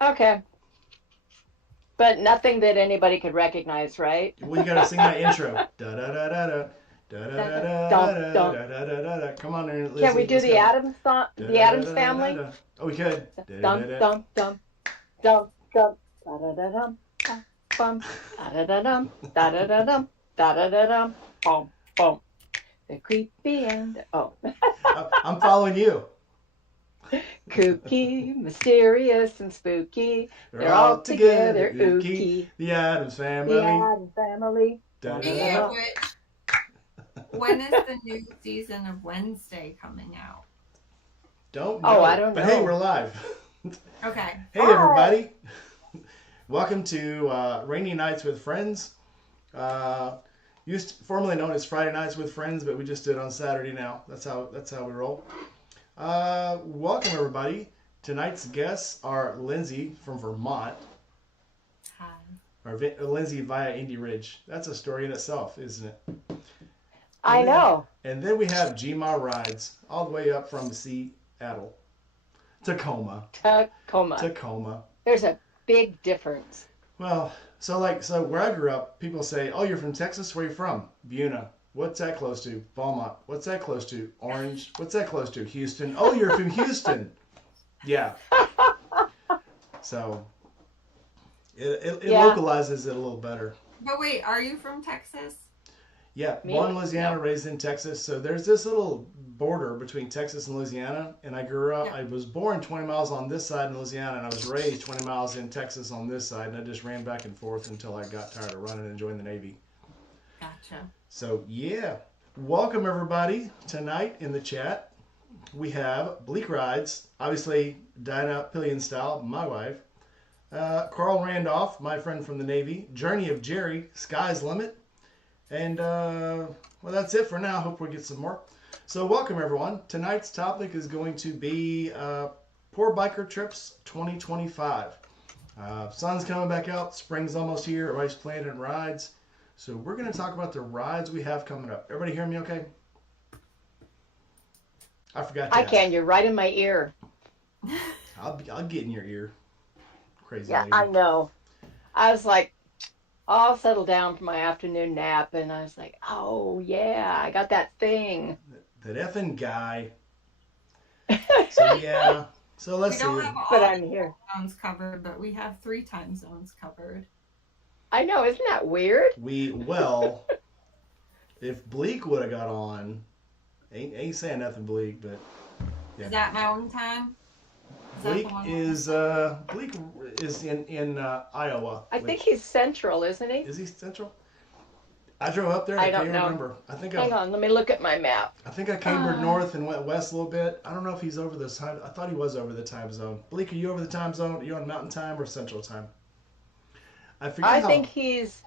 Okay. But nothing that anybody could recognize, right? Well, you gotta sing that intro. Da da da da da. Da da da da Dum da dum. da da da da da. Come on, there, Can we Lizzie. do Let's the go. Adams song, Da the da da Adams da da family? da. Oh, we could. Da da Dum da dum dum dum dum da da da dum bum da da da dum da da da dum da da da dum bum bum. The creepy and I'm following you. kooky, mysterious and spooky. They're They're all all together, together, ookie. ooky. The Adams The family. Addams family. Da Da da da da da Speaking of da. da. which, when is the new season of Wednesday coming out? Don't Oh, I know. don't But hey, we're know. live. Okay. Hey, Hi. everybody. Welcome to Rainy Nights with Friends. Formerly known as Friday Nights with Friends, but we just do it on Saturday now. That's how we roll. Welcome everybody. Tonight's guests are Lindsay from Vermont, Hi. or Lindsay via Indy Ridge. That's a story in itself, isn't it? I And then know. and then we have Gma Rides, all the way up from Seattle, Tacoma, Tacoma. Tacoma. There's a big difference. Well, so where I grew up, people say, "Oh, you're from Texas. Where are you from?" Buena. What's that close to? Beaumont. What's that close to? Orange. What's that close to? Houston. Oh, you're from Houston. Yeah. So it Yeah, localizes it a little better. But wait, are you from Texas? Yeah, born in me? Louisiana, No. raised in Texas. So there's this little border between Texas and Louisiana, and I grew up. Yeah. I was born 20 miles on this side in Louisiana, and I was raised 20 miles in Texas on this side, and I just ran back and forth until I got tired of running and joined the Navy. Gotcha. So yeah, welcome everybody tonight in the chat. We have Bleak Rides, obviously Dinah Pillion style, my wife. Carl Randolph, my friend from the Navy. Journey of Jerry, Sky's Limit. And, well, that's it for now. Hope we get some more. So, welcome everyone. Tonight's topic is going to be Poor Biker Trips 2025. Sun's coming back out. Spring's almost here. Everybody's planning rides. So, we're going to talk about the rides we have coming up. Everybody hear me okay? I forgot I to ask. can. You're right in my ear. I'll get in your ear, crazy Yeah, I lady. know. I was like, all settled down for my afternoon nap, and I was like, oh, yeah, I got that thing. That effing guy. So, yeah. So, We let's don't see. have But all the I'm here. zones covered, but we have 3 time zones covered. I know. Isn't that weird? Well, if Bleak would have got on, ain't saying nothing, Bleak, but yeah, Is that Mountain Time? Is that the one? Bleak is in Iowa, I think which he's central, isn't he? is he central? I drove up there and I I can't don't even know. remember. Hang on. Let me look at my map. I think I cambered Uh, north and went west a little bit. I don't know if he's over this time. I thought he was over the time zone. Bleak, are you over the time zone? Are you on Mountain Time or Central Time? I forget I think how. he's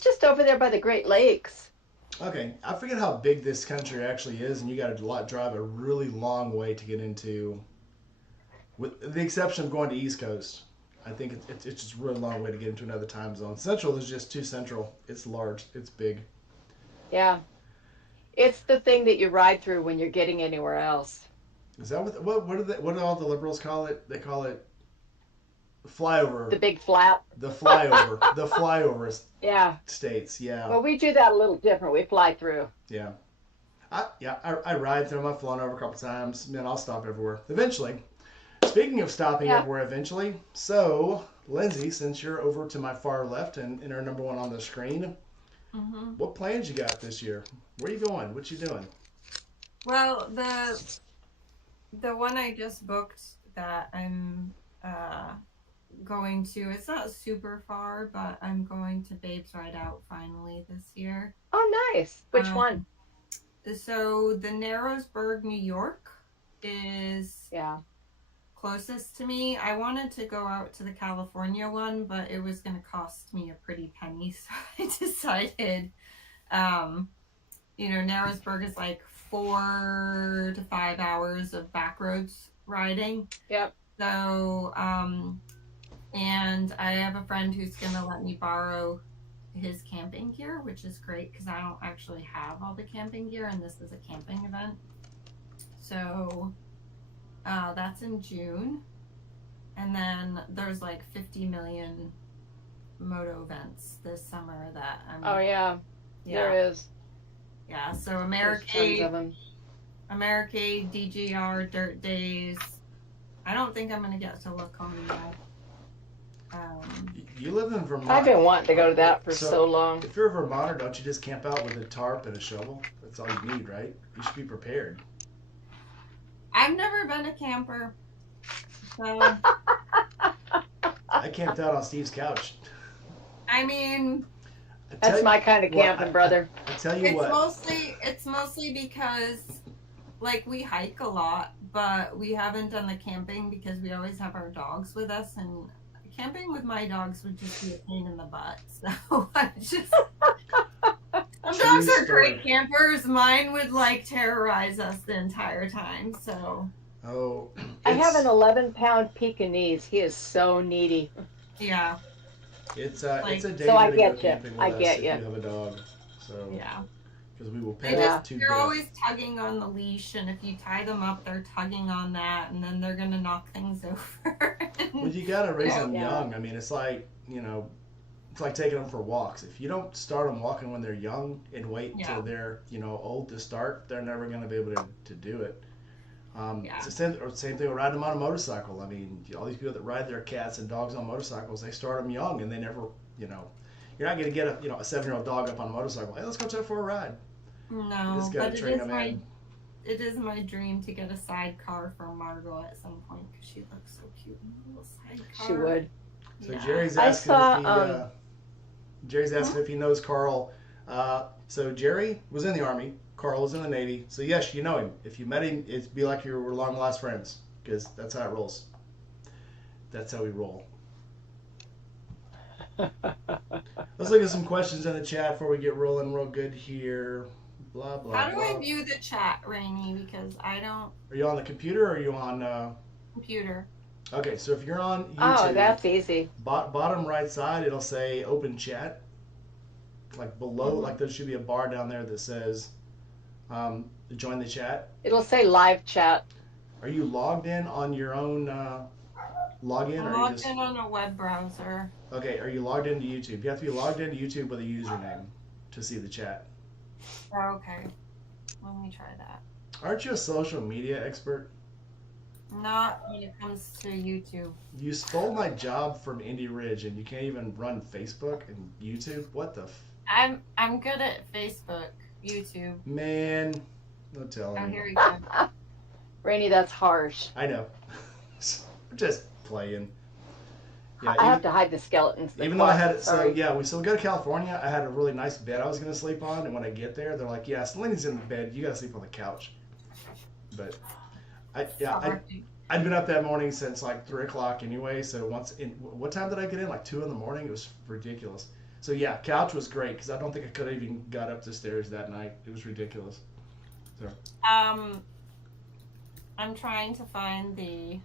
just over there by the Great Lakes. Okay, I forget how big this country actually is, and you got to drive a really long way to get into, with the exception of going to East Coast. I think it's just a really long way to get into another time zone. Central is just too central. It's large. It's big. Yeah. It's the thing that you ride through when you're getting anywhere else. Is that what do all the liberals call it? They call it flyover. The big flat. The flyover Yeah. states. Yeah, Well, we do that a little different. We fly through. yeah. I ride through them. I've flown over a couple times. Man, I'll stop everywhere eventually. Speaking of stopping Yeah. everywhere eventually, so Lindsay, since you're over to my far left and are number one on the screen, Mm-hmm. what plans you got this year? Where you going? What you doing? Well, the one I just booked that I'm uh going to, it's not super far, but I'm going to Babes Ride Out finally this year. Oh, nice. Which Um, one? so the Narrowsburg, New York is Yeah. closest to me. I wanted to go out to the California one, but it was going to cost me a pretty penny, so I decided, um, Narrowsburg is like 4 to 5 hours of back roads riding. Yep. So, and I have a friend who's going to let me borrow his camping gear, which is great because I don't actually have all the camping gear, and this is a camping event. So, that's in June. And then there's like 50 million moto events this summer that I'm. Oh yeah, there is. Yeah, so There's tons of Americade, them. DGR, Dirt Days. I don't think I'm gonna get to Laconia. You live in Vermont. I've been wanting to go to that for so long. If you're a Vermonter, don't you just camp out with a tarp and a shovel? That's all you need, right? You should be prepared. I've never been a camper, so I camped out on Steve's couch. I mean, That's my kind of camping, brother. I tell you it's what. mostly because like we hike a lot, but we haven't done the camping because we always have our dogs with us, and camping with my dogs would just be a pain in the butt. So I just some dogs are great campers. Mine would like terrorize us the entire time. So I have an 11-pound Pekingese. He is so needy. yeah. It's a danger So I to get go you. camping with I us get if you. you have a dog. So Yeah. because we will They pet just, it to they're death. always tugging on the leash, and if you tie them up, they're tugging on that, and then they're gonna knock things over. Well, you gotta raise them Yeah. young. I mean, it's like it's like taking them for walks. If you don't start them walking when they're young and wait until they're old to start, they're never gonna be able to do it. It's the same thing with riding them on a motorcycle. I mean, all these people that ride their cats and dogs on motorcycles, they start them young and they never, you're not going to get a 7-year-old dog up on a motorcycle. Hey, let's go take for a ride. No, You just gotta but train them in. it is my dream to get a sidecar for Margot at some point because she looks so cute in a little sidecar. She would. So Yeah. Jerry's I asking saw, Jerry's asking if he knows Carl. So Jerry was in the Army. Carl was in the Navy. So yes, you know him. If you met him, it'd be like you were long lost friends because that's how it rolls. That's how we roll. Let's look at some questions in the chat before we get rolling real good here. Blah blah. How do blah. I view the chat, Rainey? Because I don't Are you on the computer or are you on? computer. Okay, so if you're on YouTube, Oh, that's easy. bottom right side, it'll say open chat. Like below, Mhm. like there should be a bar down there that says join the chat. It'll say live chat. Are you logged in on your own login? I'm Or are you logged just in on a web browser. okay? Are you logged into YouTube? You have to be logged into YouTube with a username to see the chat. Oh, okay. Let me try that. Aren't you a social media expert? Not when it comes to YouTube. You stole my job from Indy Ridge, and you can't even run Facebook and YouTube. What the I'm good at Facebook, YouTube. man? No Oh, telling. here you go. Rainey, that's harsh. I know. We're just playing. Yeah, I have to hide the skeletons. in the even though I had closet, it, so sorry. yeah, we go to California. I had a really nice bed I was gonna sleep on, and when I get there, they're like, "Yeah, Selena's in the bed. You gotta sleep on the couch." But I'd been up that morning since like 3 o'clock anyway. So what time did I get in? Like 2 in the morning. It was ridiculous. So yeah, couch was great because I don't think I could have even got up the stairs that night. It was ridiculous. So I'm trying to find the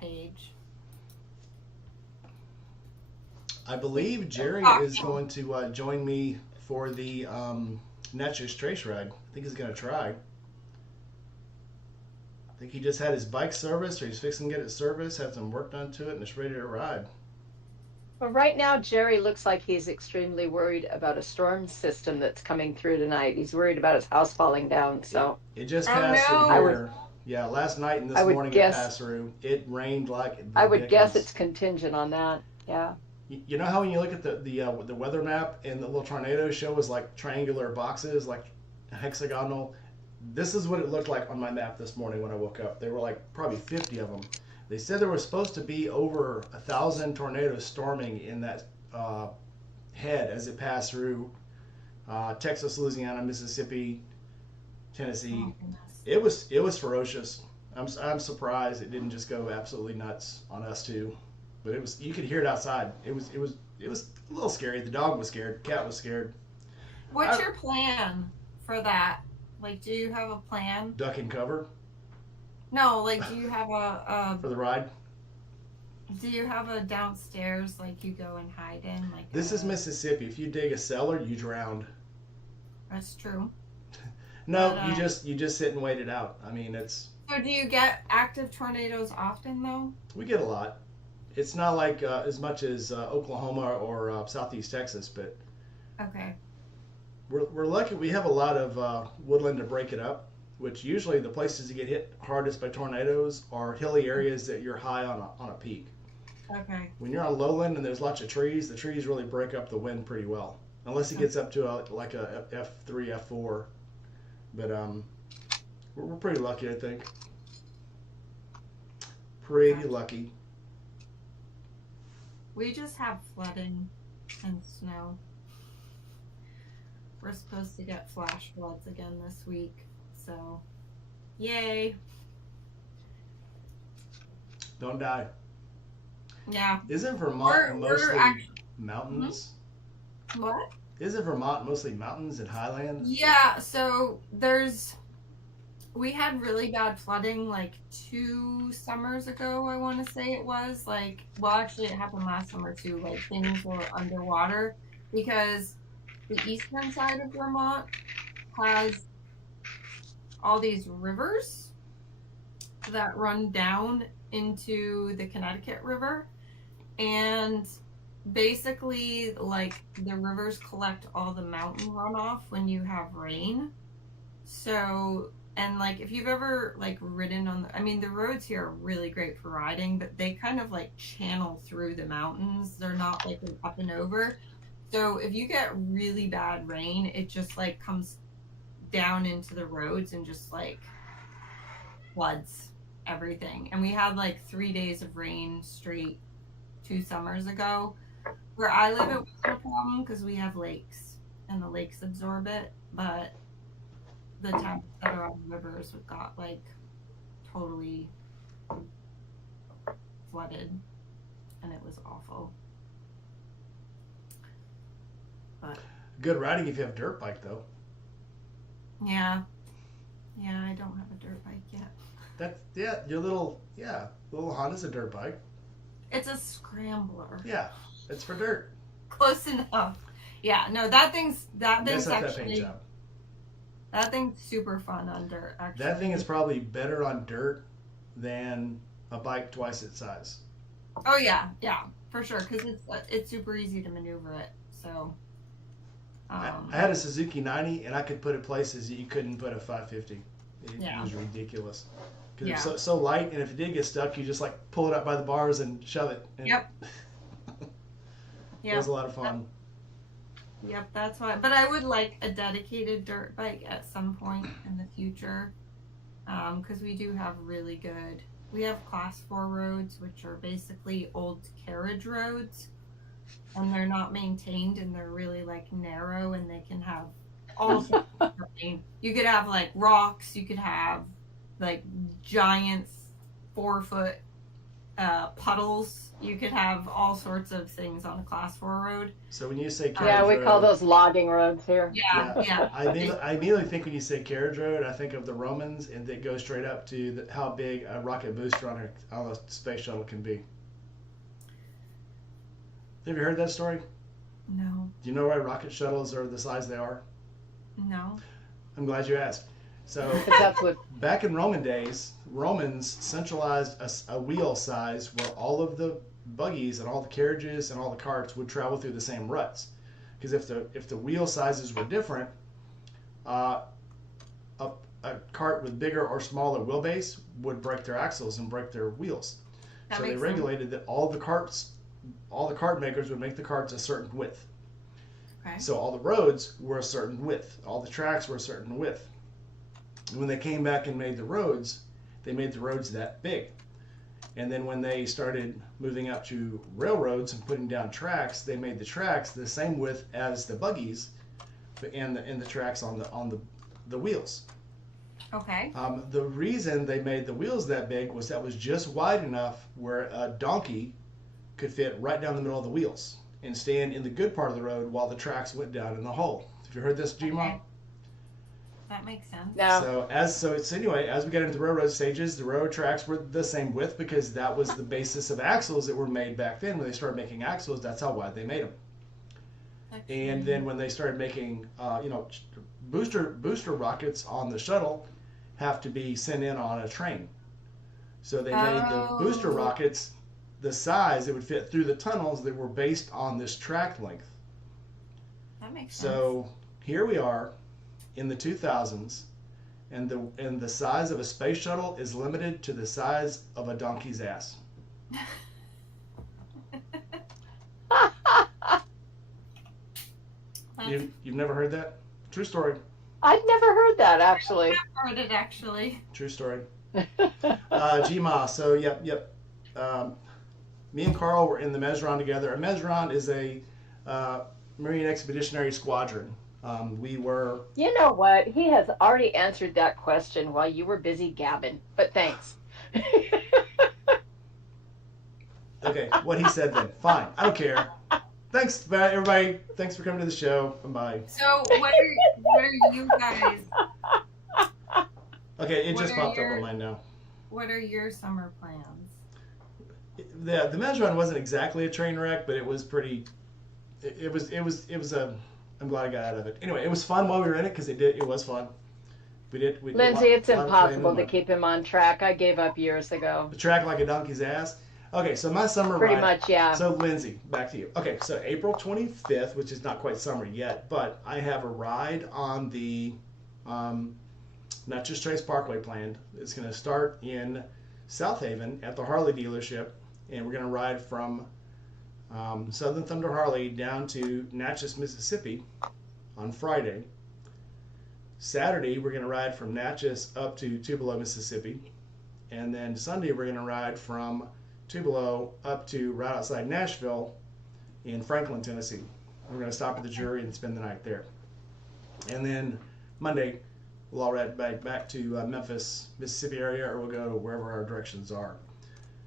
page. I believe Jerry is going to join me for the Natchez Trace ride. I think he's gonna try. I think he just had his bike serviced, or he's fixing to get it serviced, had some work done to it, and it's ready to ride. Well, right now, Jerry looks like he's extremely worried about a storm system that's coming through tonight. He's worried about his house falling down. So It just Oh, passed no. through here. Yeah, last night and this I would morning guess- it passed through. It rained like I would guess ridiculous. it's contingent on that. Yeah. You know how when you look at the weather map and the little tornado show is like triangular boxes, like hexagonal. This is what it looked like on my map this morning when I woke up. There were like probably 50 of them. They said there was supposed to be over 1,000 tornadoes storming in that head as it passed through Texas, Louisiana, Mississippi, Tennessee. Oh, goodness. It was ferocious. I'm surprised it didn't just go absolutely nuts on us too. But it was, you could hear it outside. It was a little scary. The dog was scared. The cat was scared. What's your plan for that? Like, do you have a plan? Duck and cover No, like, do you have a for the ride. do you have a downstairs like you go and hide in? Like This is Mississippi. If you dig a cellar, you drowned. That's true. No, But, you just sit and wait it out. I mean, So do you get active tornadoes often though? We get a lot. It's not like as much as Oklahoma or Southeast Texas, but Okay. we're lucky. We have a lot of woodland to break it up, which usually the places that get hit hardest by tornadoes are hilly areas that you're high on a peak. Okay. When you're on lowland and there's lots of trees, the trees really break up the wind pretty well, unless it gets up to like a F3, F4. But we're pretty lucky, I think. Pretty lucky. We just have flooding and snow. We're supposed to get flash floods again this week, so yay. Don't die. Yeah. Isn't Vermont We're mostly actually, mountains? what? Isn't Vermont mostly mountains and highlands? Yeah, so we had really bad flooding like 2 summers ago, I want to say it was. Like, well, actually, it happened last summer too. Like, things were underwater because the eastern side of Vermont has all these rivers that run down into the Connecticut River. And basically, like, the rivers collect all the mountain runoff when you have rain. So, and like, if you've ever like ridden on I mean, the roads here are really great for riding, but they kind of like channel through the mountains. They're not like an up and over. So if you get really bad rain, it just like comes down into the roads and just like floods everything. And we had like 3 days of rain straight 2 summers ago. Where I live, it was no problem because we have lakes and the lakes absorb it. But the towns that are on the rivers got like totally flooded, and it was awful. But Good riding if you have a dirt bike, though. yeah, I don't have a dirt bike yet. Your little Honda's a dirt bike. It's a scrambler. Yeah, it's for dirt. Close enough. Yeah, no, that thing's Mess up that paint actually job. that thing's super fun on dirt. Actually, That thing is probably better on dirt than a bike twice its size. Oh yeah, for sure, because it's super easy to maneuver it. So. I had a Suzuki 90, and I could put it places that you couldn't put a 550. It was ridiculous. Because it was so light, and if it did get stuck, you just like pull it up by the bars and shove it. And Yep. It was a lot of fun. Yep, that's why. But I would like a dedicated dirt bike at some point in the future, because we do have really good. We have class 4 roads, which are basically old carriage roads, and they're not maintained, and they're really like narrow, and they can have all sorts of terrain. You could have like rocks. You could have like giant 4-foot puddles. You could have all sorts of things on a class 4 road. So when you say carriage Yeah, we road, call those logging roads here. Yeah. I immediately think when you say carriage road, I think of the Romans, and that goes straight up to how big a rocket booster on a space shuttle can be. Have you heard that story? No. Do you know why rocket shuttles are the size they are? No. I'm glad you asked. So Because that's what. back in Roman days, Romans centralized a wheel size where all of the buggies and all the carriages and all the carts would travel through the same ruts. Because if the wheel sizes were different, a cart with bigger or smaller wheelbase would break their axles and break their wheels. So they regulated that all the cart makers would make the carts a certain width. Okay. So all the roads were a certain width. All the tracks were a certain width. And when they came back and made the roads, they made the roads that big. And then when they started moving up to railroads and putting down tracks, they made the tracks the same width as the buggies, and the tracks on the wheels. Okay. The reason they made the wheels that big was that was just wide enough where a donkey could fit right down the middle of the wheels and stand in the good part of the road while the tracks went down in the hole. Have you heard this, G-Mom? Okay. That makes sense. No. So anyway, as we get into the railroad stages, the railroad tracks were the same width because that was the basis of axles that were made back then. When they started making axles, that's how wide they made them. And then when they started making, booster rockets on the shuttle, have to be sent in on a train. So they made the booster rockets the size it would fit through the tunnels that were based on this track length. That makes sense. So here we are in the 2000s, and the size of a space shuttle is limited to the size of a donkey's ass. You've never heard that? True story. I'd never heard that, actually. I've heard it, actually. True story. GMA. So, yep. Me and Carl were in the Mesron together. A Mesron is a Marine Expeditionary Squadron. We were... You know what? He has already answered that question while you were busy gabbing, but thanks. Okay, what he said then. Fine. I don't care. Thanks, everybody. Thanks for coming to the show. Bye. So, what are you guys... Okay, it What just are popped up your- on mine now. What are your summer plans? The Mesron wasn't exactly a train wreck, but it was pretty... It was a... I'm glad I got out of it. Anyway, it was fun while we were in it because it was fun. We did Lindsay, it's a lot of impossible playing to in keep him on track. I gave up years ago. the track like a donkey's ass. Okay, so my summer Pretty ride. much, yeah. So Lindsay, back to you. Okay, so April 25th, which is not quite summer yet, but I have a ride on the Natchez Trace Parkway planned. It's going to start in South Haven at the Harley dealership, and we're going to ride from Southern Thunder Harley down to Natchez, Mississippi on Friday. Saturday, we're going to ride from Natchez up to Tupelo, Mississippi. And then Sunday, we're going to ride from Tupelo up to right outside Nashville in Franklin, Tennessee. We're going to stop at the Jury and spend the night there. And then Monday, we'll all ride back to Memphis, Mississippi area, or we'll go wherever our directions are.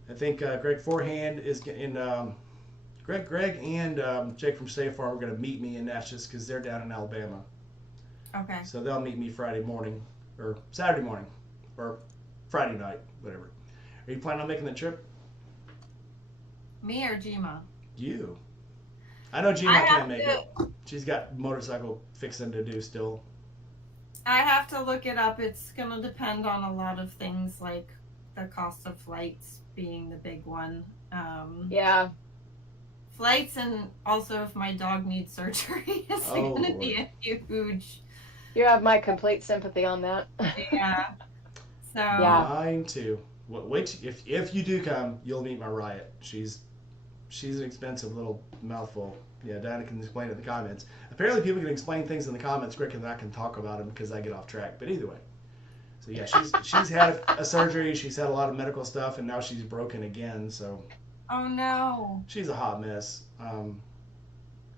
I think Greg Forehand is in... Greg and Jake from State Farm are going to meet me in Natchez because they're down in Alabama. Okay. So they'll meet me Friday morning, or Saturday morning, or Friday night, whatever. Are you planning on making the trip? Me or Jima? You. I know Gina I can't have make to- it. She's got motorcycle fixing to do still. I have to look it up. It's going to depend on a lot of things, like the cost of flights being the big one. Yeah. Flights, and also if my dog needs surgery, is Oh, going to be a huge... You have my complete sympathy on that. Yeah. So... Yeah. Mine too. Wait, if you do come, you'll meet my Riot. She's an expensive little mouthful. Yeah, Diana can explain it in the comments. Apparently, people can explain things in the comments quicker than I can talk about them because I get off track. But either way, so yeah, she's had a surgery. She's had a lot of medical stuff, and now she's broken again. So Oh, no. she's a hot mess.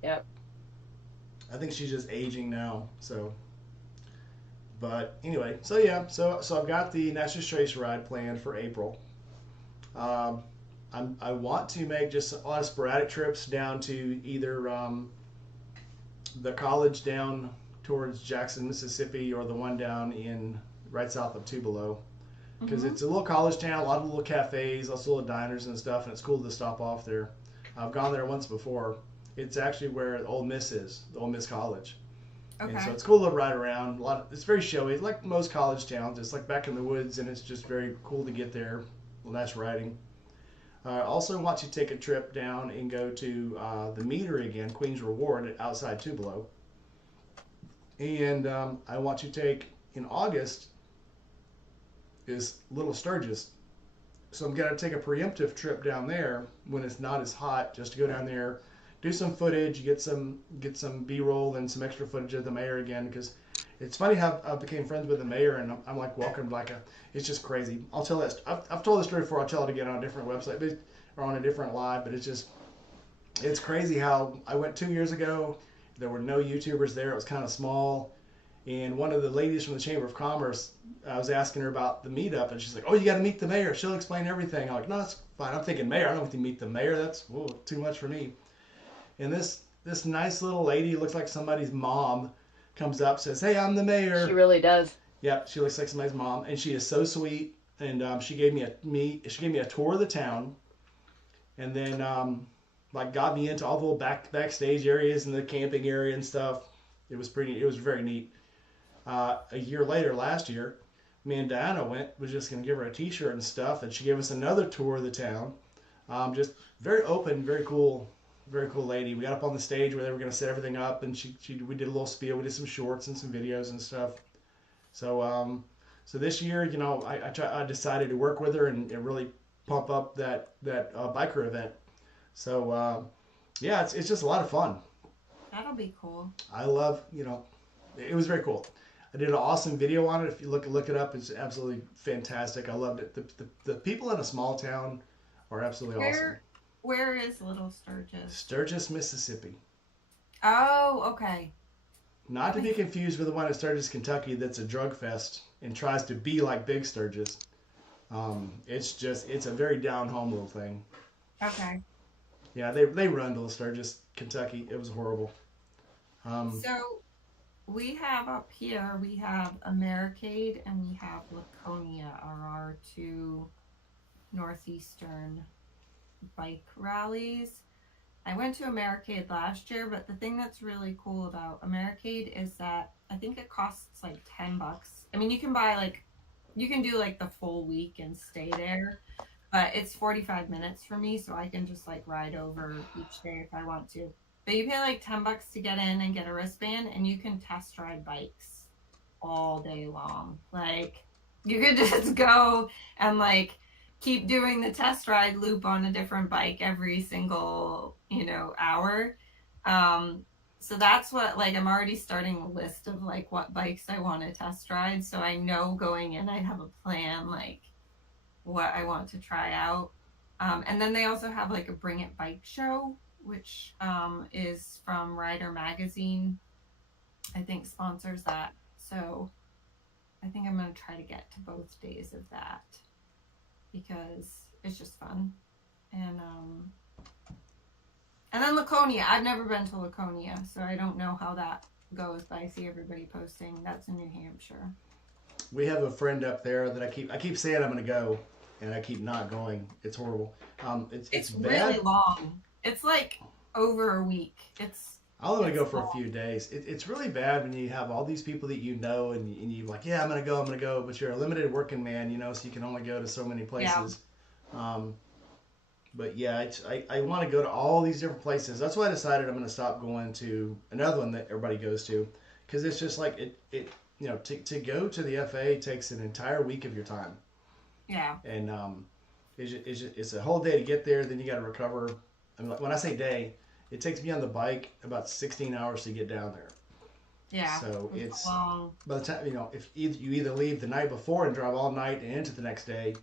Yep. I think she's just aging now. So, but anyway, so yeah, so I've got the Natchez Trace ride planned for April. I want to make just a lot of sporadic trips down to either the college down towards Jackson, Mississippi, or the one down in right south of Tupelo, because it's a little college town, a lot of little cafes, lots of little diners and stuff, and it's cool to stop off there. I've gone there once before. It's actually where Ole Miss is, the Ole Miss College. Okay. And so it's cool to ride around. It's very showy, like most college towns. It's like back in the woods, and it's just very cool to get there. Well, nice riding. I also want to take a trip down and go to the Meadery again, Queen's Reward, outside Tupelo. And I want to take, in August, is Little Sturgis. So I'm going to take a preemptive trip down there when it's not as hot, just to go down there, do some footage, get some B-roll and some extra footage of the mayor again, because it's funny how I became friends with the mayor, and I'm like welcomed like it's just crazy. I'll tell that. I've told the story before. I'll tell it again on a different website, or on a different live. But it's crazy how I went 2 years ago. There were no YouTubers there. It was kind of small. And one of the ladies from the Chamber of Commerce, I was asking her about the meetup, and she's like, "Oh, you got to meet the mayor. She'll explain everything." I'm like, "No, that's fine. I'm thinking mayor. I don't want to meet the mayor. That's too much for me." And this nice little lady, looks like somebody's mom, comes up, says, "Hey, I'm the mayor." She really does. Yep, she looks like somebody's mom, and she is so sweet. And she gave me a tour of the town, and then got me into all the little backstage areas and the camping area and stuff. It was very neat. A year later, last year, me and Diana was just going to give her a T-shirt and stuff, and she gave us another tour of the town. Just very open, very cool lady. We got up on the stage where they were going to set everything up, and we did a little spiel. We did some shorts and some videos and stuff. So so this year, I decided to work with her and really pump up that biker event. So yeah, it's just a lot of fun. That'll be cool. I love, it was very cool. I did an awesome video on it. If you look it up, it's absolutely fantastic. I loved it. The people in a small town are absolutely awesome. Where is Little Sturgis? Sturgis, Mississippi. Oh, okay. Not to be confused with the one in Sturgis, Kentucky that's a drug fest and tries to be like Big Sturgis. It's a very down-home little thing. Okay. Yeah, they run Little Sturgis, Kentucky. It was horrible. So we have up here, we have Americade and we have Laconia are our two northeastern bike rallies. I went to Americade last year, but the thing that's really cool about Americade is that I think it costs like $10. I mean, you can do like the full week and stay there, but it's 45 minutes for me, so I can just like ride over each day if I want to. But you pay like $10 to get in and get a wristband, and you can test ride bikes all day long. Like, you could just go and like keep doing the test ride loop on a different bike every single, hour. So that's what, like, I'm already starting a list of like what bikes I want to test ride. So I know going in, I have a plan, like what I want to try out. And then they also have like a Bring It Bike show, which is from Rider Magazine. I think sponsors that. So I think I'm going to try to get to both days of that because it's just fun. And then Laconia. I've never been to Laconia, so I don't know how that goes, but I see everybody posting. That's in New Hampshire. We have a friend up there that I keep saying I'm going to go, and I keep not going. It's horrible. It's bad. Really long. It's like over a week. I only want to go for a few days. It's really bad when you have all these people that you know and you're like, yeah, I'm going to go, but you're a limited working man, so you can only go to so many places. Yeah. But yeah, I want to go to all these different places. That's why I decided I'm going to stop going to another one that everybody goes to, because it's just like to go to the FA takes an entire week of your time. Yeah. And it's a whole day to get there. Then you got to recover. I mean, when I say day, it takes me on the bike about 16 hours to get down there. Yeah. So it's long. By the time if you either leave the night before and drive all night and into the next day,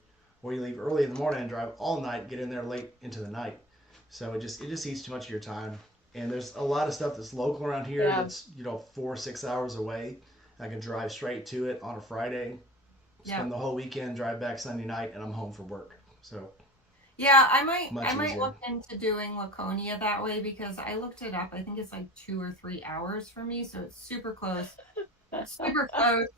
or you leave early in the morning and drive all night, get in there late into the night. So it just eats too much of your time. And there's a lot of stuff that's local around here that's 4 or 6 hours away. I can drive straight to it on a Friday, spend the whole weekend, drive back Sunday night, and I'm home for work. So yeah, I might easier. Look into doing Laconia that way because I looked it up. I think it's like 2 or 3 hours for me, so it's super close. Super close.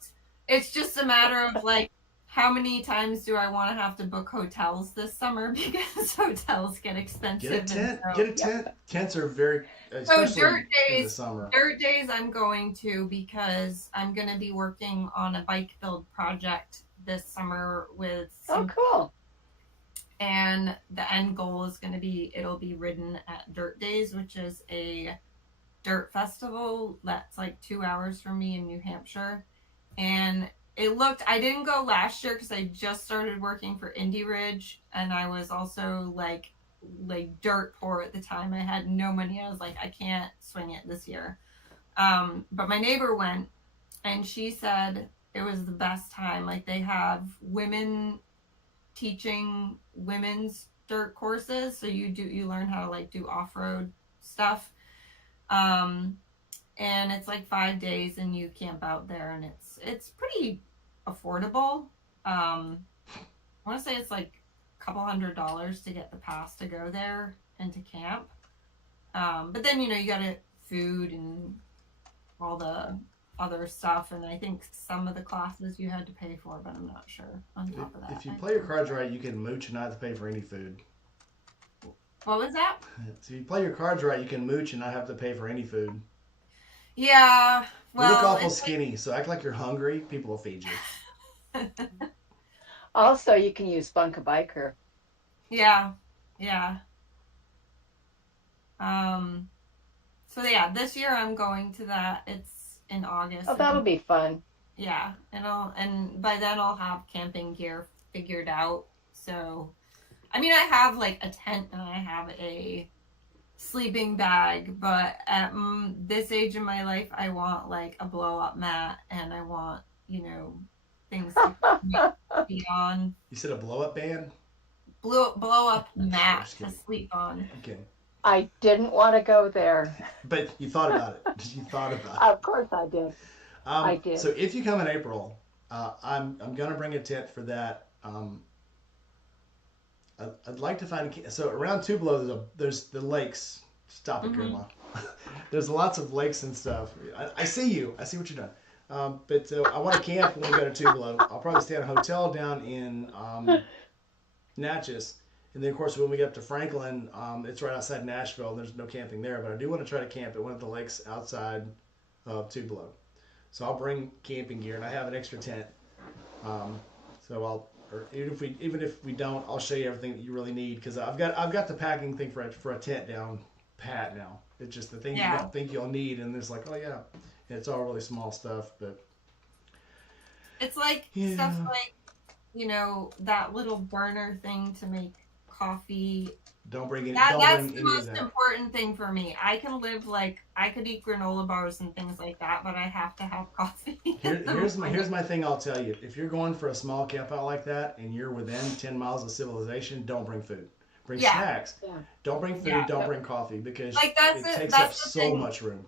It's just a matter of like, how many times do I want to have to book hotels this summer because hotels get expensive? Get a tent. Tents are very, especially in the summer. Dirt days I'm going to because I'm going to be working on a bike build project this summer with some... Oh, cool. And the end goal is going to be, it'll be ridden at Dirt Days, which is a dirt festival that's like 2 hours from me in New Hampshire. And I didn't go last year because I just started working for Indie Ridge and I was also like dirt poor at the time. I had no money. I was like, I can't swing it this year. But my neighbor went and she said it was the best time. Like they have women teaching women's dirt courses. So you learn how to like do off-road stuff. And it's like 5 days and you camp out there and it's pretty affordable. I want to say it's like a couple $100 to get the pass to go there and to camp. But then, you got to food and all the other stuff. And I think some of the classes you had to pay for, but I'm not sure on top of that. If you play your cards right, you can mooch and not have to pay for any food. What was that? So if you play your cards right, you can mooch and not have to pay for any food. Yeah. Well, you look awful skinny, so act like you're hungry. People will feed you. Also, you can use Bunka Biker. Yeah, yeah. Um, so yeah, this year I'm going to that. It's in August. Oh, that'll be fun. Yeah, and by then I'll have camping gear figured out. So, I mean, I have like a tent and I have a sleeping bag, but at this age in my life, I want like a blow up mat and I want, things to be on. You said a blow up band? Blow up Sure, mat just to kidding. sleep on. Okay. I didn't want to go there. But you thought about it. You thought about it. Of course I did. I did. So if you come in April, I'm gonna bring a tent for that. I'd like to find so around Tupelo there's the lakes. Stop it, Grandma. There's lots of lakes and stuff. I see you. I see what you're doing. But I want to camp when we go to Tupelo. I'll probably stay at a hotel down in Natchez. And then, of course, when we get up to Franklin, it's right outside Nashville. There's no camping there, but I do want to try to camp at one of the lakes outside of Tupelo. So I'll bring camping gear, and I have an extra tent. So or even if we don't, I'll show you everything that you really need because I've got the packing thing for a tent down pat now. It's just the things you don't think you'll need, and it's like, oh yeah, and it's all really small stuff, but it's like stuff like that little burner thing to make coffee. Don't bring any. That's the most important thing for me. I can live I could eat granola bars and things like that, but I have to have coffee. Here's my thing. I'll tell you. If you're going for a small camp out like that and you're within 10 miles of civilization, don't bring food. Bring snacks. Yeah. Don't bring food. Yeah. Don't bring coffee because it takes up so much room.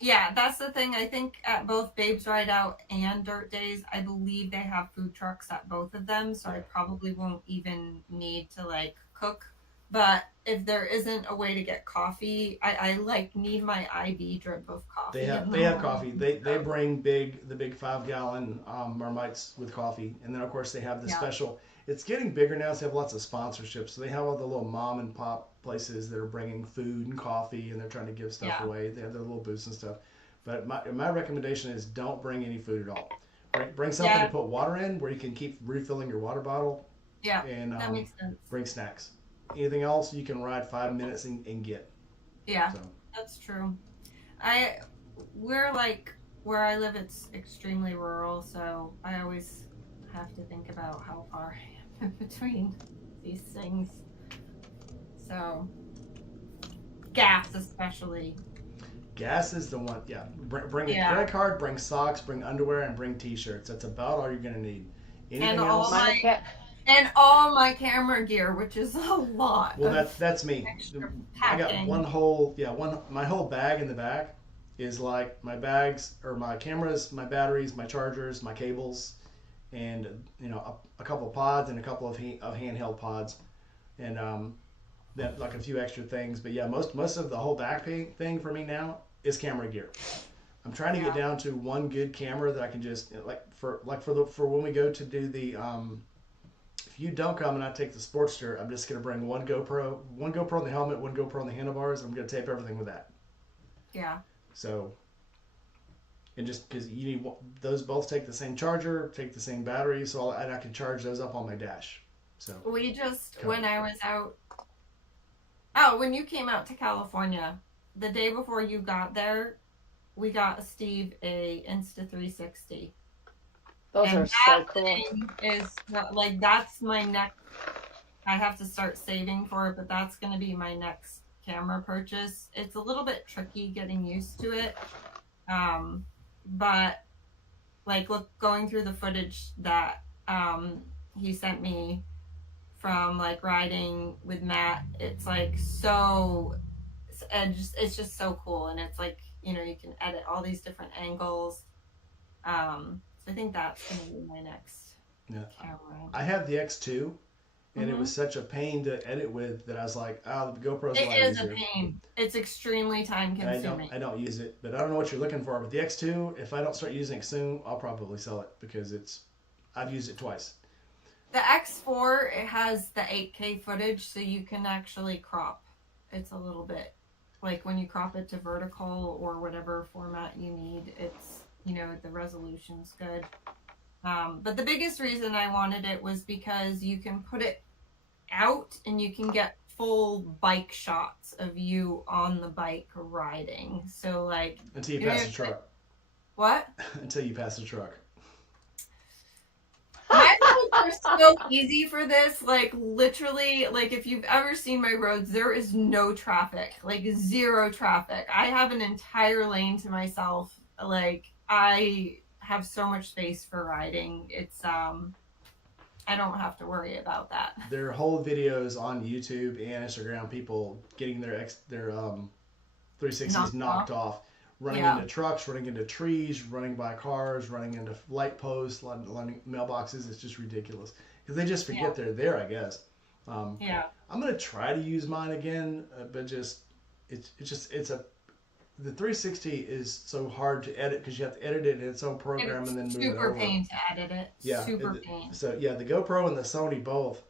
Yeah, that's the thing. I think at both Babes Ride Out and Dirt Days, I believe they have food trucks at both of them, so I probably won't even need to cook. But if there isn't a way to get coffee, I need my IV drip of coffee. They have coffee. They bring the big 5-gallon Marmites with coffee, and then of course they have the special. It's getting bigger now, so they have lots of sponsorships. So they have all the little mom and pop places that are bringing food and coffee, and they're trying to give stuff away. They have their little booths and stuff. But my recommendation is don't bring any food at all. Bring something to put water in where you can keep refilling your water bottle. Yeah, and that makes sense. Bring snacks. Anything else you can ride 5 minutes and get. Yeah, so. That's true. We're where I live, it's extremely rural, so I always have to think about how far I am between these things. So, gas especially. Gas is the one, yeah. Bring a credit card, bring socks, bring underwear, and bring t-shirts. That's about all you're going to need. Anything else? And all my camera gear, which is a lot. Well, that's me. I got my whole bag in the back is like my bags or my cameras, my batteries, my chargers, my cables, and a couple of pods and a couple of handheld pods, and that like a few extra things. But yeah, most of the whole back thing for me now is camera gear. I'm trying to get down to one good camera that I can just for when we go to do the if you don't come and I take the Sportster, I'm just gonna bring one GoPro on the helmet, one GoPro on the handlebars, and I'm gonna tape everything with that. Yeah. So, and just because you need those both take the same charger, take the same battery, so I can charge those up on my dash. So we just when I was out. Oh, when you came out to California, the day before you got there, we got Steve a Insta360. Those are so cool. That's my next. I have to start saving for it, but that's going to be my next camera purchase. It's a little bit tricky getting used to it, but going through the footage that he sent me from riding with Matt, it's it's just so cool, and it's you can edit all these different angles. So I think that's going to be my next camera. I have the X2, and it was such a pain to edit with that I was like, the GoPro's a lot easier. It is a pain. It's extremely time consuming. I don't use it, but I don't know what you're looking for. But the X2, if I don't start using it soon, I'll probably sell it because I've used it twice. The X4, it has the 8K footage, so you can actually crop. It's a little bit when you crop it to vertical or whatever format you need, it's the resolution's good. But the biggest reason I wanted it was because you can put it out and you can get full bike shots of you on the bike riding. So like Until you you're pass gonna the truck. what? Until you pass the truck. My roads are so easy for this. Like literally, like if you've ever seen my roads, there is no traffic, like zero traffic. I have an entire lane to myself. Like I have so much space for riding. It's I don't have to worry about that. There are whole videos on YouTube and Instagram, people getting their 360s knocked off, running Yeah. into trucks, running into trees, running by cars, running into light posts, running mailboxes. It's just ridiculous because they just forget they're there, I guess. Yeah. I'm gonna try to use mine again, but the 360 is so hard to edit because you have to edit it in its own program It's and then move it super over. pain to edit it. Yeah, Super pain. so yeah, the GoPro and the Sony both.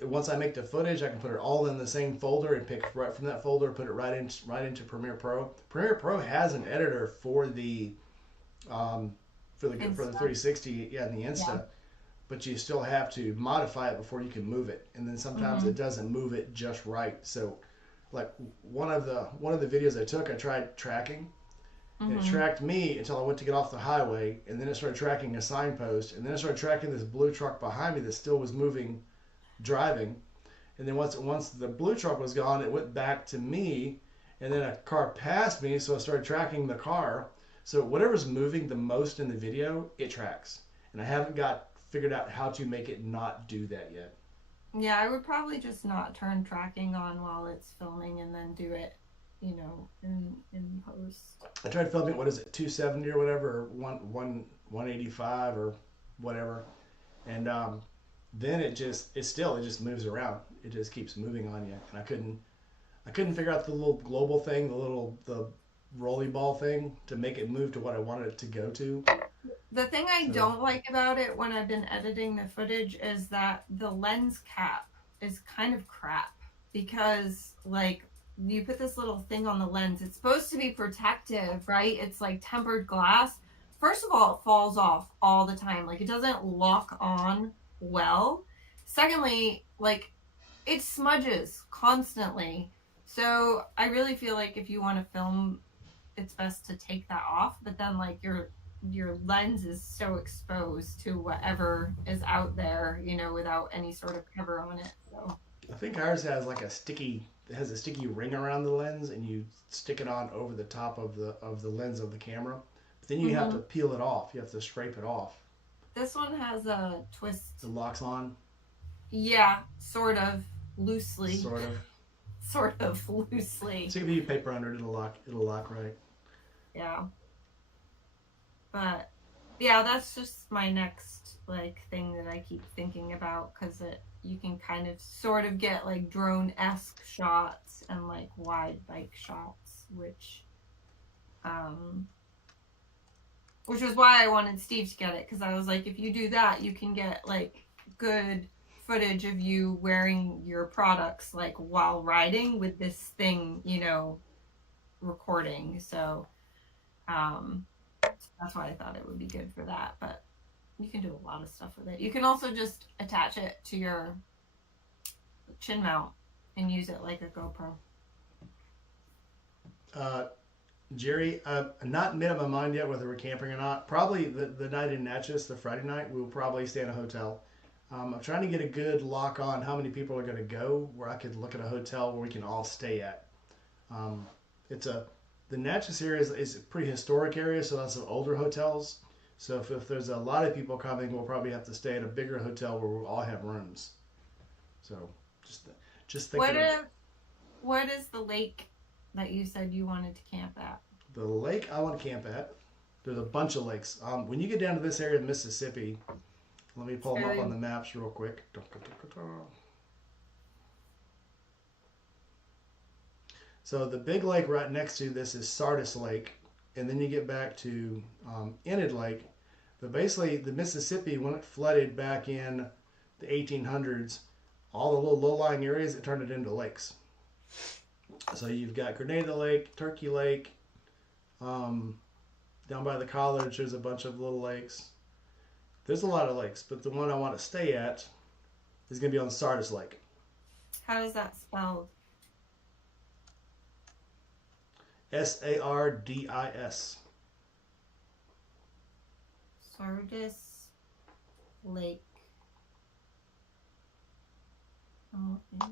Once I make the footage, I can put it all in the same folder and pick right from that folder, put it right into Premiere Pro. Premiere Pro has an editor for the for the 360, yeah, and the Insta, Yeah. but you still have to modify it before you can move it, and then sometimes it doesn't move it just right. So, like one of the videos I took, I tried tracking, and it tracked me until I went to get off the highway, and then it started tracking a signpost, and then it started tracking this blue truck behind me that still was moving, driving, and then once the blue truck was gone, it went back to me, and then a car passed me, so I started tracking the car. So whatever's moving the most in the video, it tracks, and I haven't got figured out how to make it not do that yet. Yeah, I would probably just not turn tracking on while it's filming and then do it, in post. I tried filming, what is it, 270 or whatever, or 185 or whatever, and then it just moves around. It just keeps moving on you, and I couldn't figure out the little global thing, the rolly ball thing to make it move to what I wanted it to go to. The thing I don't like about it when I've been editing the footage is that the lens cap is kind of crap because like you put this little thing on the lens. It's supposed to be protective, right? It's like tempered glass. First of all, it falls off all the time. Like it doesn't lock on well. Secondly, like it smudges constantly. So I really feel like if you want to film, it's best to take that off. But then like your lens is so exposed to whatever is out there, without any sort of cover on it. So I think ours has like a sticky ring around the lens, and you stick it on over the top of the lens of the camera. But then you have to peel it off. You have to scrape it off. this one has a twist. It locks on. Yeah, sort of loosely. Sort of. Sort of loosely. So if you paper under it, it'll lock right. Yeah. But yeah, that's just my next like thing that I keep thinking about because you can kind of sort of get like drone-esque shots and like wide bike shots, which was why I wanted Steve to get it, because I was like, if you do that, you can get like good footage of you wearing your products like while riding with this thing, recording. So that's why I thought it would be good for that. But you can do a lot of stuff with it. You can also just attach it to your chin mount and use it like a GoPro. Jerry, I'm not made up my mind yet whether we're camping or not. Probably the night in Natchez, the Friday night, we'll probably stay in a hotel. I'm trying to get a good lock on how many people are going to go, where I could look at a hotel where we can all stay at. The Natchez area is a pretty historic area, so lots of older hotels. So if there's a lot of people coming, we'll probably have to stay at a bigger hotel where we'll all have rooms. So just think. What is the lake that you said you wanted to camp at? The lake I want to camp at. There's a bunch of lakes. When you get down to this area of Mississippi, let me pull them up on the maps real quick. So the big lake right next to this is Sardis Lake, and then you get back to Enid Lake. But basically, the Mississippi, when it flooded back in the 1800s, all the little low-lying areas, it turned it into lakes. So you've got Grenada Lake, Turkey Lake, down by the college, there's a bunch of little lakes. There's a lot of lakes, but the one I want to stay at is going to be on Sardis Lake. How is that spelled? Sardis. Sardis Lake. Oh, I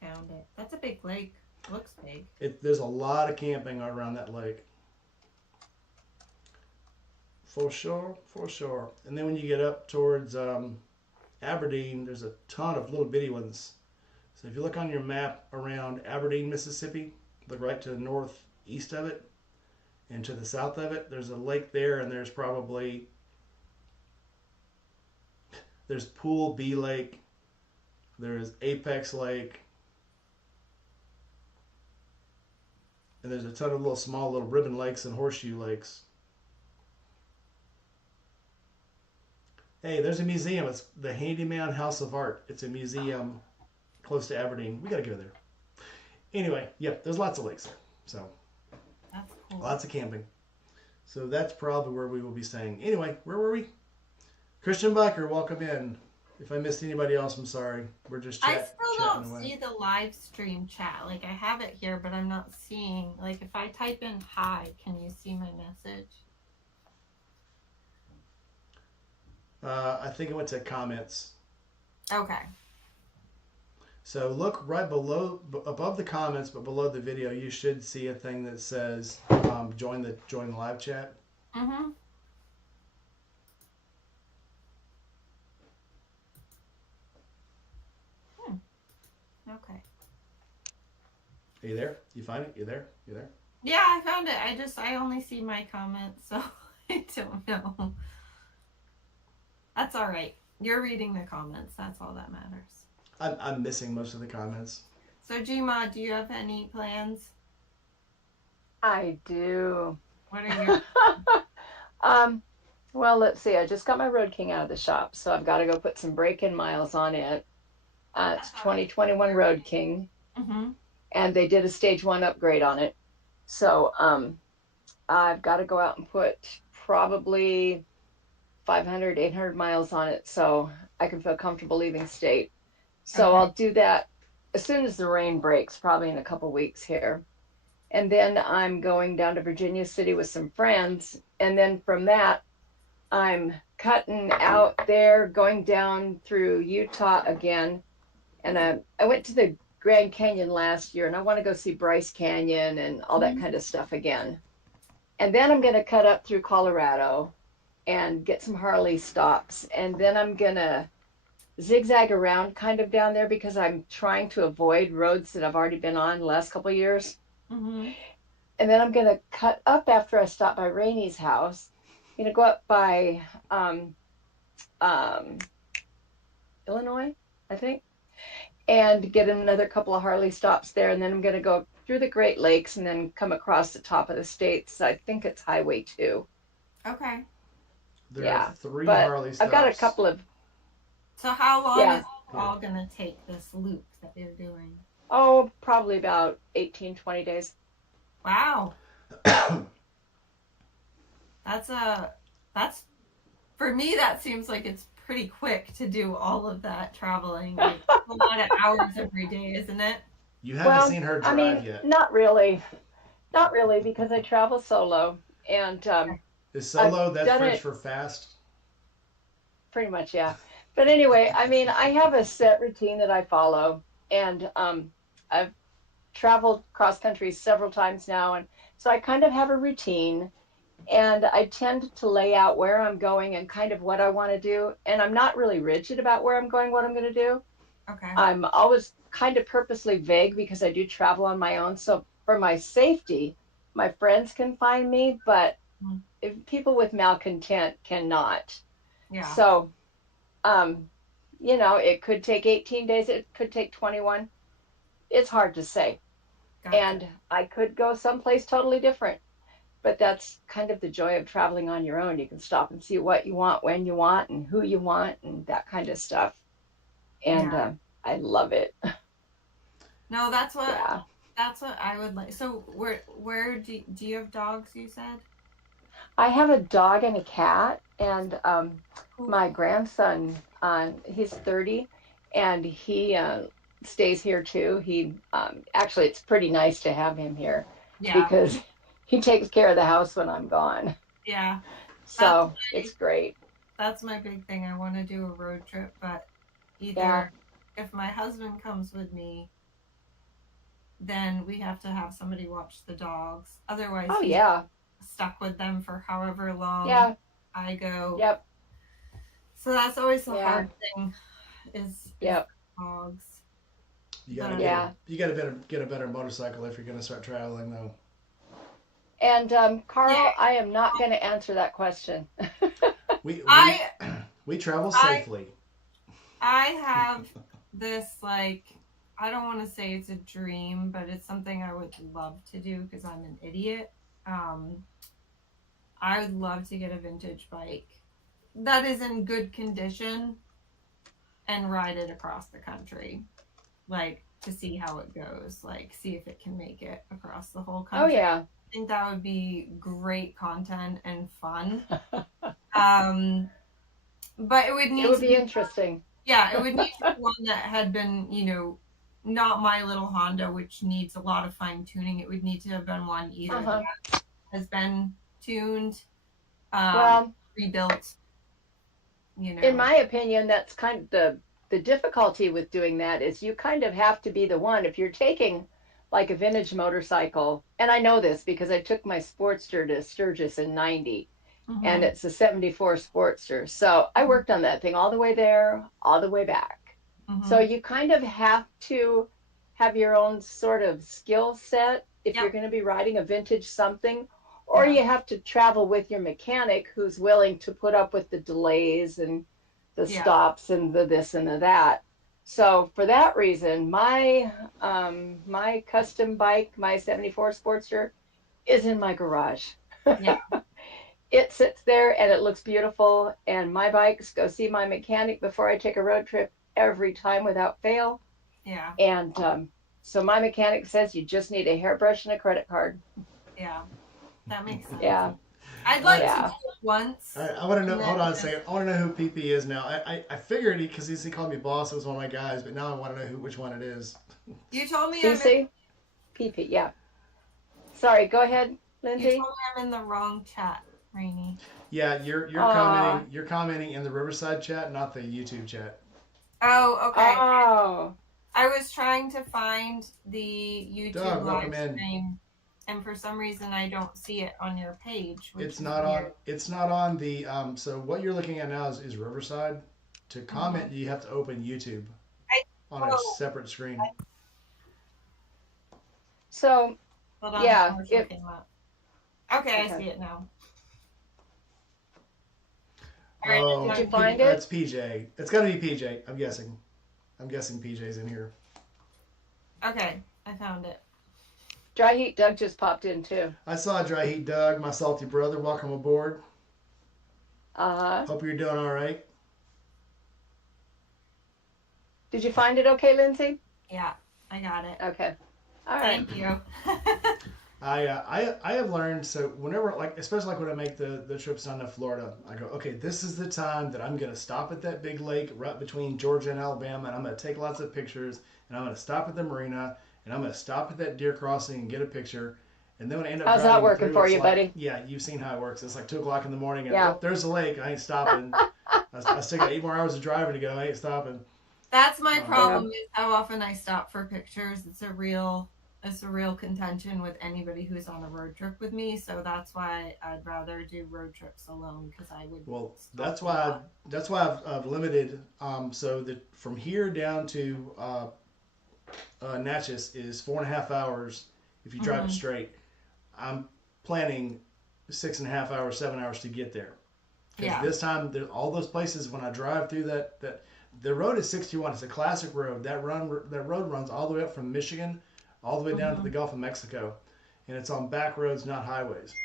found it. That's a big lake. Looks big. There's a lot of camping around that lake. For sure, for sure. And then when you get up towards Aberdeen, there's a ton of little bitty ones. So if you look on your map around Aberdeen, Mississippi, look right to the northeast of it and to the south of it, there's a lake there, and there's Pool B Lake, there's Apex Lake, and there's a ton of small little ribbon lakes and horseshoe lakes. Hey, there's a museum. It's the Handyman House of Art. It's a museum close to Aberdeen. We got to go there. Anyway, yep, there's lots of lakes there. So, That's cool. lots of camping. So that's probably where we will be staying. Anyway, where were we? Christian Biker, welcome in. If I missed anybody else, I'm sorry. We're just I chatting still don't away. see the live stream chat. Like, I have it here, but I'm not seeing. Like, if I type in hi, can you see my message? I think it went to comments. Okay. So look right above the comments, but below the video, you should see a thing that says join the live chat. Mm-hmm. Okay. Are you there? You find it? You there? You there? Yeah, I found it. I only see my comments, so I don't know. That's all right. You're reading the comments. That's all that matters. I'm missing most of the comments. So, Gma, do you have any plans? I do. What are your... Well, let's see. I just got my Road King out of the shop, so I've got to go put some break-in miles on it. It's 2021 Road King, Mm-hmm. and they did a stage 1 upgrade on it. So I've got to go out and put probably 500, 800 miles on it so I can feel comfortable leaving state. So Okay. I'll do that as soon as the rain breaks, probably in a couple weeks here. And then I'm going down to Virginia City with some friends. And then from that, I'm cutting out there, going down through Utah again. And I went to the Grand Canyon last year, and I want to go see Bryce Canyon and all that kind of stuff again. And then I'm going to cut up through Colorado and get some Harley stops. And then I'm going to zigzag around kind of down there because I'm trying to avoid roads that I've already been on the last couple of years. Mm-hmm. And then I'm going to cut up after I stop by Rainey's house. I'm going to go up by Illinois, I think, and get another couple of Harley stops there. And then I'm going to go through the Great Lakes and then come across the top of the states. I think it's Highway 2. Okay. There Yeah, are 3 but Harley stops. I've got a couple of, So how long Yeah. is it all going to take, this loop that you're doing? probably about 18, 20 days. Wow. That's for me, that seems like it's pretty quick to do all of that traveling. Like, a lot of hours every day, isn't it? You haven't Well, seen her I drive mean, yet. not really, because I travel solo, and Is solo, I've that's done French it. for fast? pretty much, yeah. But anyway, I mean, I have a set routine that I follow, and I've traveled cross country several times now, and so I kind of have a routine, and I tend to lay out where I'm going and kind of what I want to do, and I'm not really rigid about where I'm going, what I'm going to do. Okay. I'm always kind of purposely vague because I do travel on my own. So for my safety, my friends can find me, but if people with malcontent cannot. Yeah. So, it could take 18 days. It could take 21. It's hard to say. Gotcha. And I could go someplace totally different. But that's kind of the joy of traveling on your own. You can stop and see what you want, when you want, and who you want, and that kind of stuff. And Yeah. I love it. No, that's what Yeah. That's what I would like. So where do you have dogs? You said. I have a dog and a cat, and Cool. my grandson, he's 30, and he stays here too. He actually, it's pretty nice to have him here Yeah. because he takes care of the house when I'm gone. Yeah. That's So it's great. that's my big thing. I want to do a road trip, but Yeah. either if my husband comes with me, then we have to have somebody watch the dogs. Otherwise, Oh he's yeah. stuck with them for however long Yeah. I go. Yep. So that's always the Yeah. hard thing is Yep. dogs. You But gotta get Yeah. get a better motorcycle if you're gonna start traveling though. And yeah, Carl, I am not going to answer that question. We we I we travel I safely. I have this like I don't want to say it's a dream, but it's something I would love to do because I'm an idiot. Um, I would love to get a vintage bike that is in good condition and ride it across the country, like to see how it goes, like see if it can make it across the whole Oh country. yeah. I think that would be great content and fun. Um, but it would It need would to be be interesting. yeah, it would need to be one that had been, not my little Honda, which needs a lot of fine tuning. It would need to have been one either Uh-huh. that has been tuned, um, Well, rebuilt, in my opinion, that's kind of the difficulty with doing that is you kind of have to be the one if you're taking like a vintage motorcycle. And I know this because I took my Sportster to Sturgis in 90 and Mhm. it's a 74 Sportster. So I worked on that thing all the way there, all the way back. So Mhm. you kind of have to have your own sort of skill set if you're Yep. going to be riding a vintage something, or Yeah. you have to travel with your mechanic who's willing to put up with the delays and the Yeah. stops and the this and the that. So for that reason, my custom bike, my 74 Sportster, is in my garage. Yeah. It sits there and it looks beautiful. And my bikes go see my mechanic before I take a road trip every time without fail. Yeah. And so my mechanic says you just need a hairbrush and a credit card. Yeah. That makes sense. Yeah, I'd All right. like to do yeah. it once, All right, I want to know. and then Hold on a just second. I want to know who PP is now. I figured because he called me boss. It was one of my guys, but now I want to know which one it is. you told me I'm in, CC? PP, yeah. Sorry, go ahead, you Lindsay. told me I'm in the wrong chat, Rainy. Yeah, you're Uh, commenting. You're commenting in the Riverside chat, not the YouTube chat. Oh, okay. oh, I was trying to find the YouTube Doug, welcome live in. stream, and for some reason I don't see it on your page, which It's is not on. weird. It's not on the. So what you're looking at now is Riverside. To Mhm. comment, you have to open YouTube I on a oh, separate screen. so hold on, a yeah, commercial it came up. Okay, I okay. see it now. All right, it's Oh, Did you on. find it? It's PJ. It's got to be PJ. I'm guessing. I'm guessing PJ's in here. Okay, I found it. Dry Heat Doug just popped in too. I saw Dry Heat Doug, my salty brother. Welcome aboard. Uh-huh. Hope you're doing all right. Did you find it okay, Lindsay? Yeah, I got it. Okay. All right. Thank you. I have learned, so whenever, like, especially like when I make the trips down to Florida, I go, okay, this is the time that I'm gonna stop at that big lake right between Georgia and Alabama, and I'm gonna take lots of pictures, and I'm gonna stop at the marina, and I'm gonna stop at that deer crossing and get a picture. And then when I end up How's that driving working through, for it's you, like, buddy? yeah, you've seen how it works. It's like 2 o'clock in the morning, and Yeah. oh, there's the lake. I ain't stopping. I still got 8 more hours of driving to go. I ain't stopping. That's my Yeah. problem is how often I stop for pictures. It's a real contention with anybody who's on a road trip with me. So that's why I'd rather do road trips alone because I would. Well, Stop a lot. that's why I've limited. So that from here down to Natchez is 4.5 hours if you drive it Mhm. straight. I'm planning 6.5 hours, 7 hours to get there. Because Yeah. this time, all those places when I drive through that the road is 61. It's a classic road. That road runs all the way up from Michigan, all the way down to the Mhm. Gulf of Mexico, and it's on back roads, not highways.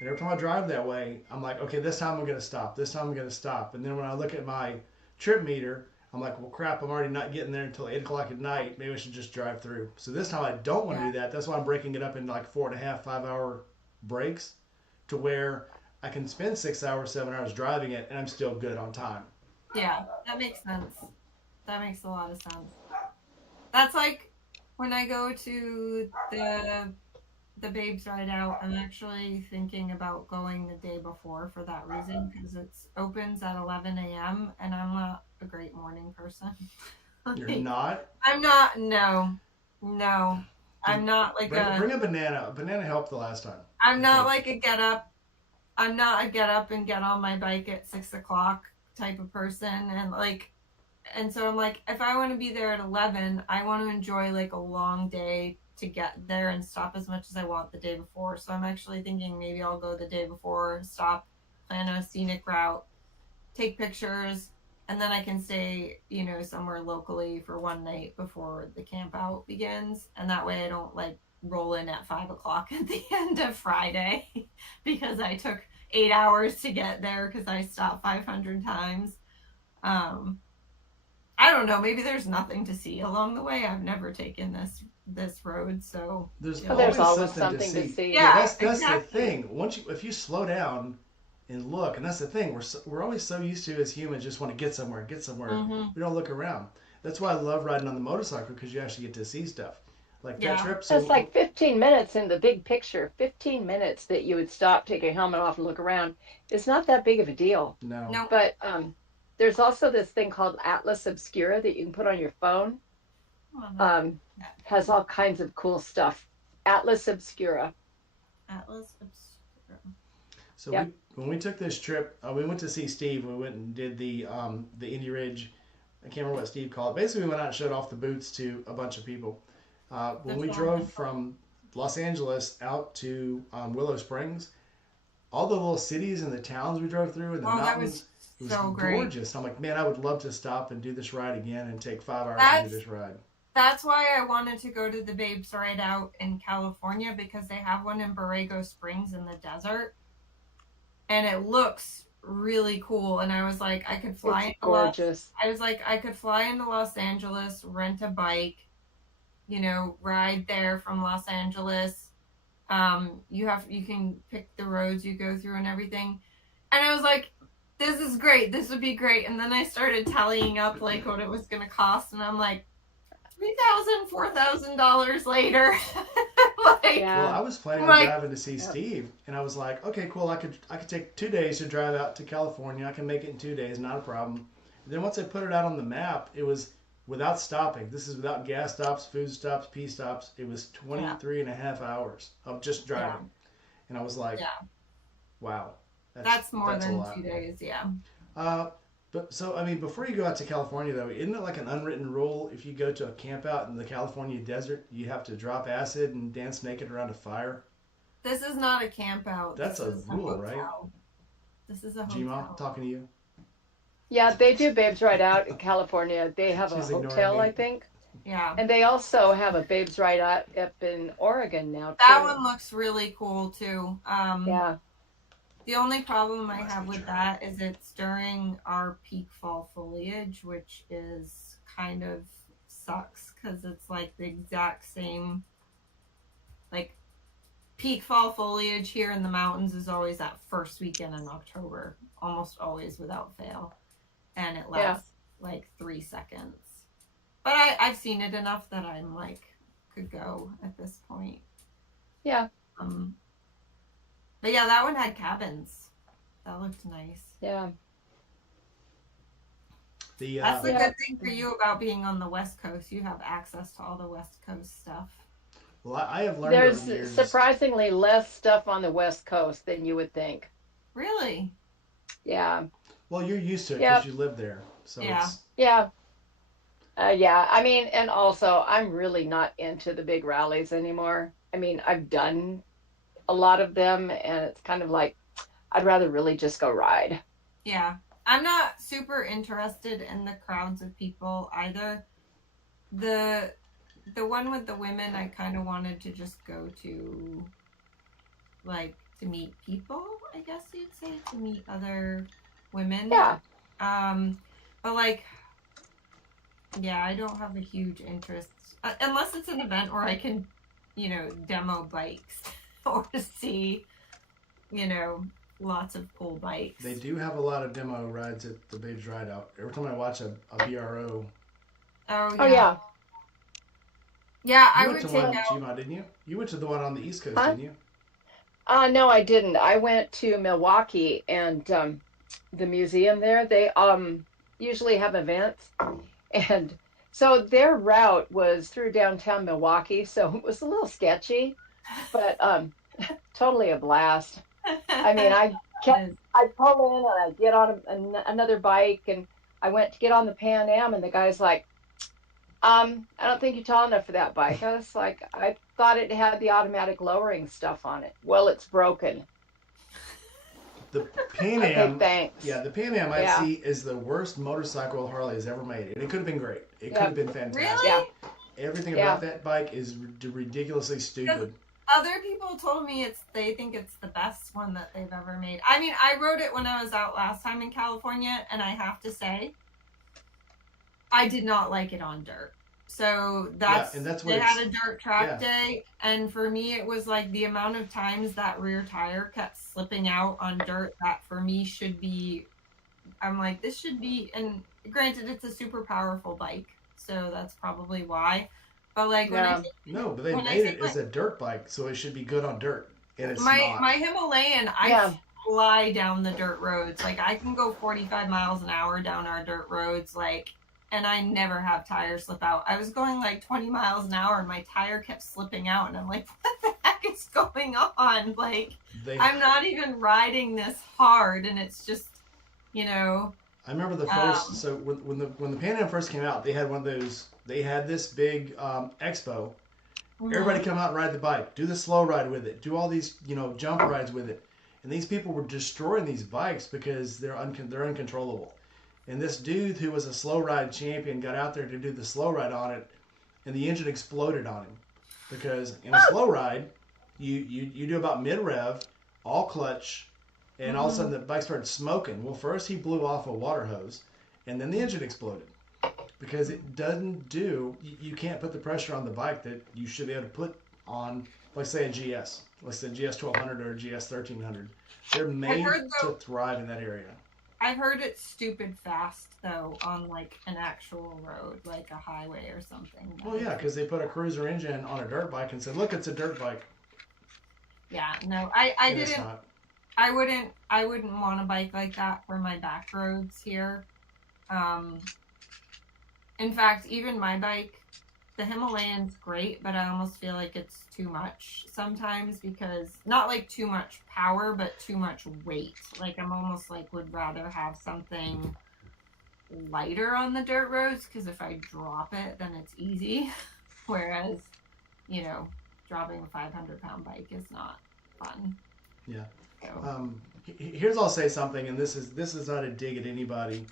And every time I drive that way, I'm like, okay, this time I'm gonna stop. This time I'm gonna stop. And then when I look at my trip meter, I'm like, well, crap, I'm already not getting there until 8 o'clock at night. Maybe I should just drive through. So this time I don't want to Yeah. do that. That's why I'm breaking it up into like 4.5, 5 hour breaks to where I can spend 6 hours, 7 hours driving it and I'm still good on time. Yeah, that makes sense. That makes a lot of sense. That's like when I go to the Babes Ride Out, I'm actually thinking about going the day before for that reason because it opens at 11 a.m. and I'm not a great morning person. You're Like, not. I'm not. No, no, Just I'm not like bring a banana. A banana helped the last time, I'm I not think. like a get up. I'm not a get up and get on my bike at 6 o'clock type of person, and like, and so I'm like, if I want to be there at 11, I want to enjoy like a long day to get there and stop as much as I want the day before. So I'm actually thinking maybe I'll go the day before, stop, plan a scenic route, take pictures, and then I can stay, somewhere locally for one night before the camp out begins. And that way I don't like roll in at 5 o'clock at the end of Friday because I took 8 hours to get there because I stopped 500 times. Um, I don't know. Maybe there's nothing to see along the way. I've never taken this road, so There's Well, there's always always something to something to see. see. Yeah, yeah, that's the exactly. thing. If you slow down and look, and that's the thing. We're always so used to as humans just want to get somewhere, get somewhere. Hmm. We don't look around. That's why I love riding on the motorcycle because you actually get to see stuff. Like that Yeah, trip. It's So like 15 minutes in the big picture. 15 minutes that you would stop, take your helmet off, and look around. It's not that big of a deal. no, no, But there's also this thing called Atlas Obscura that you can put on your phone. well, no. Um, has all kinds of cool stuff. Atlas Obscura. Atlas Obscura. so we Yep. when we took this trip, we went to see Steve. We went and did the Indy Ridge. I can't remember what Steve called it. Basically, we went out and showed off the boots to a bunch of people. When There's we a lot drove from Los Angeles out to Willow Springs, all the little cities and the towns we drove through and the Oh, that was mountains, it was so great. gorgeous. I'm like, man, I would love to stop and do this ride again and take 5 hours to do That's this ride. that's why I wanted to go to the Babes Ride Out in California because they have one in Borrego Springs in the desert, and it looks really cool. And I was like, I could fly It's into Los. gorgeous. I was like, I could fly into Los Angeles, rent a bike, ride there from Los Angeles. You can pick the roads you go through and everything. And I was like, this is great. This would be great. And then I started tallying up like what it was going to cost, and I'm like, $3,000, $4,000 later. like, Well, Yeah. I was planning I'm on like, driving to see Yep. Steve, and I was like, okay, cool. I could take 2 days to drive out to California. I can make it in 2 days, not a problem. And then once I put it out on the map, it was without stopping. This is without gas stops, food stops, pee stops. It was yeah, 23 and a half hours of just yeah, driving, and I was like, yeah. wow, that's That's more that's a than lot. 2 days. Yeah. Uh, but so I mean, before you go out to California, though, isn't it like an unwritten rule if you go to a camp out in the California desert, you have to drop acid and dance naked around a fire? This is not a camp out. That's This a is a rule, right? hotel. This is a Gma, hotel. talking to you. Yeah, they do Babes Right Out in California. They have a She's ignoring hotel, I me. think. Yeah. And they also have a Babes Right Out up in Oregon now, That too. one looks really cool too. Yeah. The only problem I Must have be with trying. that is it's during our peak fall foliage, which is kind of sucks because it's like the exact same, like peak fall foliage here in the mountains is always that first weekend in October, almost always without fail. And it Yeah. lasts like 3 seconds. But I've seen it enough that I'm like, could go at this point. Yeah. Um, but yeah, that one had cabins. That looked nice. Yeah. The That's the Yeah. good thing for you about being on the West Coast. You have access to all the West Coast stuff. well, I have learned over There's the years. surprisingly less stuff on the West Coast than you would think. Really? Yeah. Well, you're used to it because Yep. you live there, so Yeah. it's Yeah. Yeah. I mean, and also, I'm really not into the big rallies anymore. I mean, I've done a lot of them, and it's kind of like, I'd rather really just go ride. Yeah. I'm not super interested in the crowds of people either. The the one with the women I kind of wanted to just go to, like, to meet people, I guess you'd say, to meet other women. Yeah. But like Yeah, I don't have a huge interest unless it's an event where I can, demo bikes or see, you know, lots of cool bikes. They do have a lot of demo rides at the Babes Ride Out. Every time I watch a BRO, Oh Oh yeah. yeah. Yeah, you I went would to take one, out. Gma, didn't you? You went to the one on the East Coast, Huh? didn't you? No, I didn't. I went to Milwaukee and the museum there. They usually have events, and so their route was through downtown Milwaukee, so it was a little sketchy, but totally a blast. I mean, I pull in and I get on another bike, and I went to get on the Pan Am, and the guy's like, I don't think you're tall enough for that bike. I was like, I thought it had the automatic lowering stuff on it. Well, it's broken. The Pan Okay, Am, yeah, thanks. the Pan Am I Yeah, see is the worst motorcycle Harley has ever made, and it could have been great. It could yeah, have been fantastic. yeah, Really? Everything about yeah. that bike is ridiculously Because stupid. other people told me they think it's the best one that they've ever made. I mean, I rode it when I was out last time in California, and I have to say, I did not like it on dirt. So Yeah, and that's what they had it's. a dirt track Yeah, day, and for me, it was like the amount of times that rear tire kept slipping out on dirt that for me should be. I'm like, this should be, and granted, it's a super powerful bike, so that's probably why. But like Yeah. no, but they when I made say it as a dirt bike, so it should be good on dirt, and it's my not. Himalayan, I Yeah. fly down the dirt roads. Like I can go 45 miles an hour down our dirt roads, like, and I never have tires slip out. I was going like 20 miles an hour, and my tire kept slipping out, and I'm like, what the heck is going on? Like, They. I'm not even riding this hard, and it's just, you know, I remember the first. um, So when the Pan Am first came out, they had one of those. They had this big expo. Everybody mhm. come out and ride the bike. Do the slow ride with it. Do all these jump rides with it. And these people were destroying these bikes because they're uncontrollable. And this dude who was a slow ride champion got out there to do the slow ride on it, and the engine exploded on him because in a slow ride, you do about mid rev, all clutch, and all of a sudden Mhm. the bike started smoking. Well, first he blew off a water hose, and then the engine exploded because it doesn't do. You can't put the pressure on the bike that you should be able to put on, like say a GS, like say a GS 1200 or a GS 1300. They're I've made heard to though thrive in that area. I've heard it's stupid fast though on like an actual road, like a highway or something. That Well, yeah, because they put a cruiser engine on a dirt bike and said, "Look, it's a dirt bike," yeah, no, I and it's didn't. not. I wouldn't want a bike like that for my back roads here. Um, in fact, even my bike, the Himalayan's great, but I almost feel like it's too much sometimes because not like too much power, but too much weight. Like I'm almost like would rather have something lighter on the dirt roads because if I drop it, then it's easy. Whereas, you know, dropping a 500-pound bike is not fun. Yeah. So, Here's I'll say something, and this is not a dig at anybody,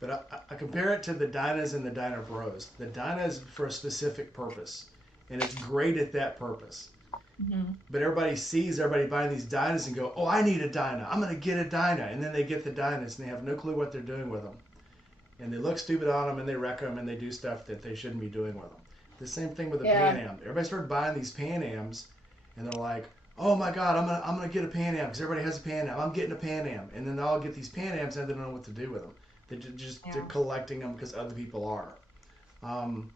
but I compare it to the Dynas and the Dyna Pros. The Dyna is for a specific purpose, and it's great at that purpose. mhm. But everybody buying these Dynas and go, oh, I need a Dyna. I'm gonna get a Dyna, and then they get the Dynas and they have no clue what they're doing with them, and they look stupid on them and they wreck them and they do stuff that they shouldn't be doing with them. The same thing with the Pan Yeah. Am. Everybody started buying these Pan Ams, and they're like, "Oh my God, I'm gonna get a Pan Am because everybody has a Pan Am. I'm getting a Pan Am," and then they all get these Pan Ams and they don't know what to do with them. They're Yeah. collecting them because other people are. Um,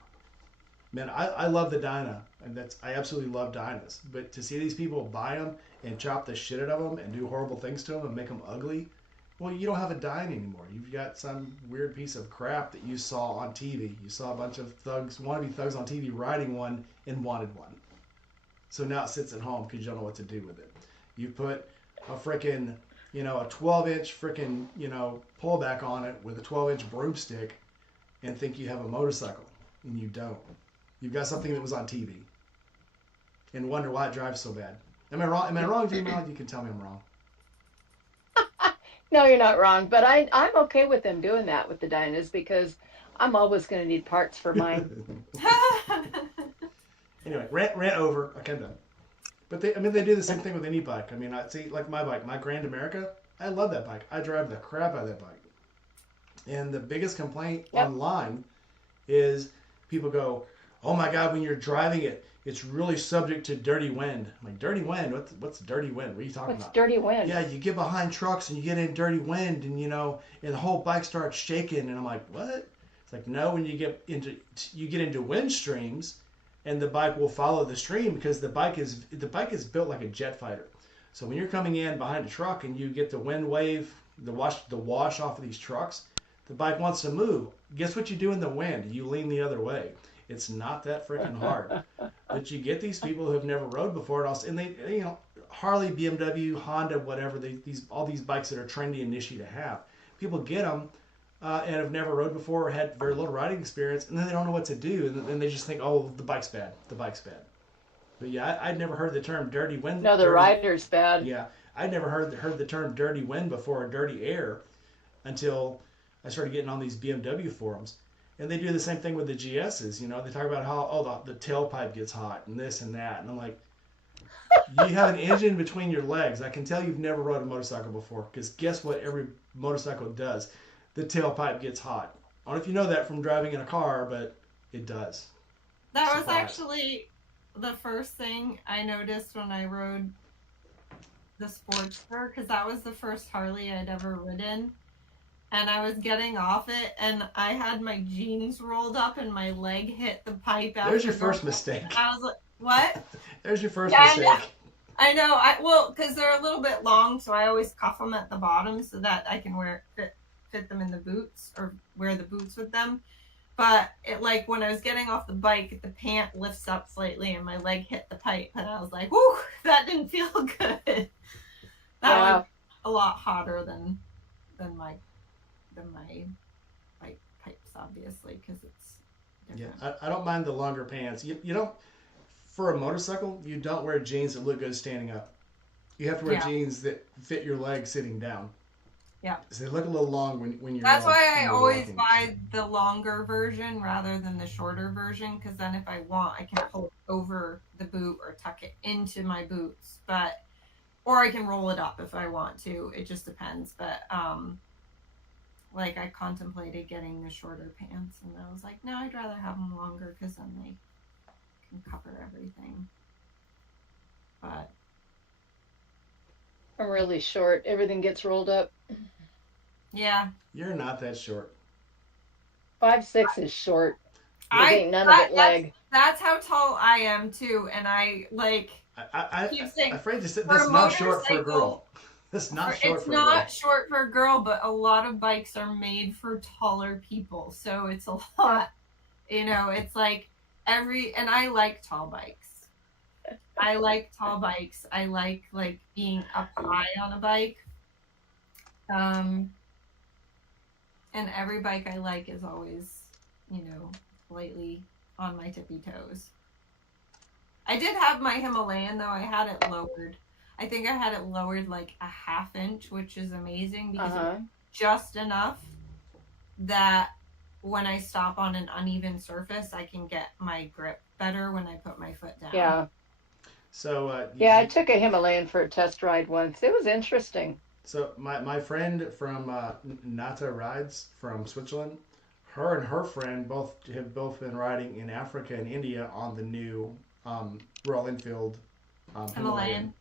Man, I love the Dyna, and I absolutely love Dynas. But to see these people buy them and chop the shit out of them and do horrible things to them and make them ugly, well, you don't have a Dyna anymore. You've got some weird piece of crap that you saw on TV. You saw a bunch of thugs, wannabe thugs on TV riding one and wanted one. So now it sits at home because you don't know what to do with it. You put a freaking, a 12-inch freaking, pullback on it with a 12-inch broomstick and think you have a motorcycle, and you don't. You've got something that was on TV and wonder why it drives so bad. Am I wrong? Am I wrong, Gmail? You can tell me I'm wrong. No, you're not wrong, but I'm okay with them doing that with the Dynas because I'm always going to need parts for mine. Anyway, rant over. Okay, I'm done. But they do the same thing with any bike. I mean, I see like my bike, my Grand America. I love that bike. I drive the crap out of that bike. And the biggest complaint Yep. online is people go, oh my God, when you're driving it, it's really subject to dirty wind. I'm like, dirty wind? What's dirty wind? What are you talking What's about? dirty wind? Yeah, you get behind trucks and you get in dirty wind, and and the whole bike starts shaking. And I'm like, what? It's like, no, when you get into wind streams, and the bike will follow the stream because the bike is built like a jet fighter. So when you're coming in behind a truck and you get the wind wave, the wash off of these trucks, the bike wants to move. Guess what you do in the wind? You lean the other way. It's not that freaking hard. But you get these people who have never rode before, and they, Harley, BMW, Honda, whatever, all these bikes that are trendy and nichey to have. People get them and have never rode before or had very little riding experience, and then they don't know what to do, and then they just think, oh, the bike's bad. The bike's bad. But yeah, I'd never heard the term dirty wind. No, the rider's bad. Yeah, I'd never heard the term dirty wind before, or dirty air, until I started getting on these BMW forums. And they do the same thing with the GSs. They talk about how, the tailpipe gets hot and this and that. And I'm like, you have an engine between your legs. I can tell you've never rode a motorcycle before, because guess what every motorcycle does? The tailpipe gets hot. I don't know if you know that from driving in a car, but it does. That was Surprise. actually the first thing I noticed when I rode the Sportster, because that was the first Harley I'd ever ridden. And I was getting off it, and I had my jeans rolled up, and my leg hit the pipe. There's your first mistake. I was like, what? There's your first Yeah, mistake. I know. Because they're a little bit long, so I always cuff them at the bottom so that I can fit them in the boots, or wear the boots with them. But when I was getting off the bike, the pant lifts up slightly, and my leg hit the pipe, and I was like, "Whoo, that didn't feel good." That was a lot hotter than my bike pipes, obviously, because it's different. Yeah, I don't mind the longer pants. You don't, for a motorcycle, you don't wear jeans that look good standing up. You have to wear jeans that fit your legs sitting down. Yeah. So they look a little long when you're. That's why I always walking. buy the longer version rather than the shorter version, because then if I want, I can pull it over the boot or tuck it into my boots, or I can roll it up if I want to. It just depends. But I contemplated getting the shorter pants, and I was like, no, I'd rather have them longer, because then they can cover everything. But I'm really short. Everything gets rolled up. yeah, You're not that short. 5'6" is short. Ain't none of it leg. That's how tall I am too, and I keep saying, I'm afraid to say that's not short for a girl. That's not short it's for a girl. not short for a girl, but a lot of bikes are made for taller people, so it's a lot. It's like and I like tall bikes. I like tall bikes. I like being up high on a bike. And every bike I like is always, slightly on my tippy toes. I did have my Himalayan, though. I had it lowered. I think I had it lowered like a half inch, which is amazing, because it's just enough that when I stop on an uneven surface, I can get my grip better when I put my foot down. Yeah. So I took a Himalayan for a test ride once. It was interesting. So my friend from Nata Rides from Switzerland, her and her friend have both been riding in Africa and India on the new Royal Enfield Himalayan.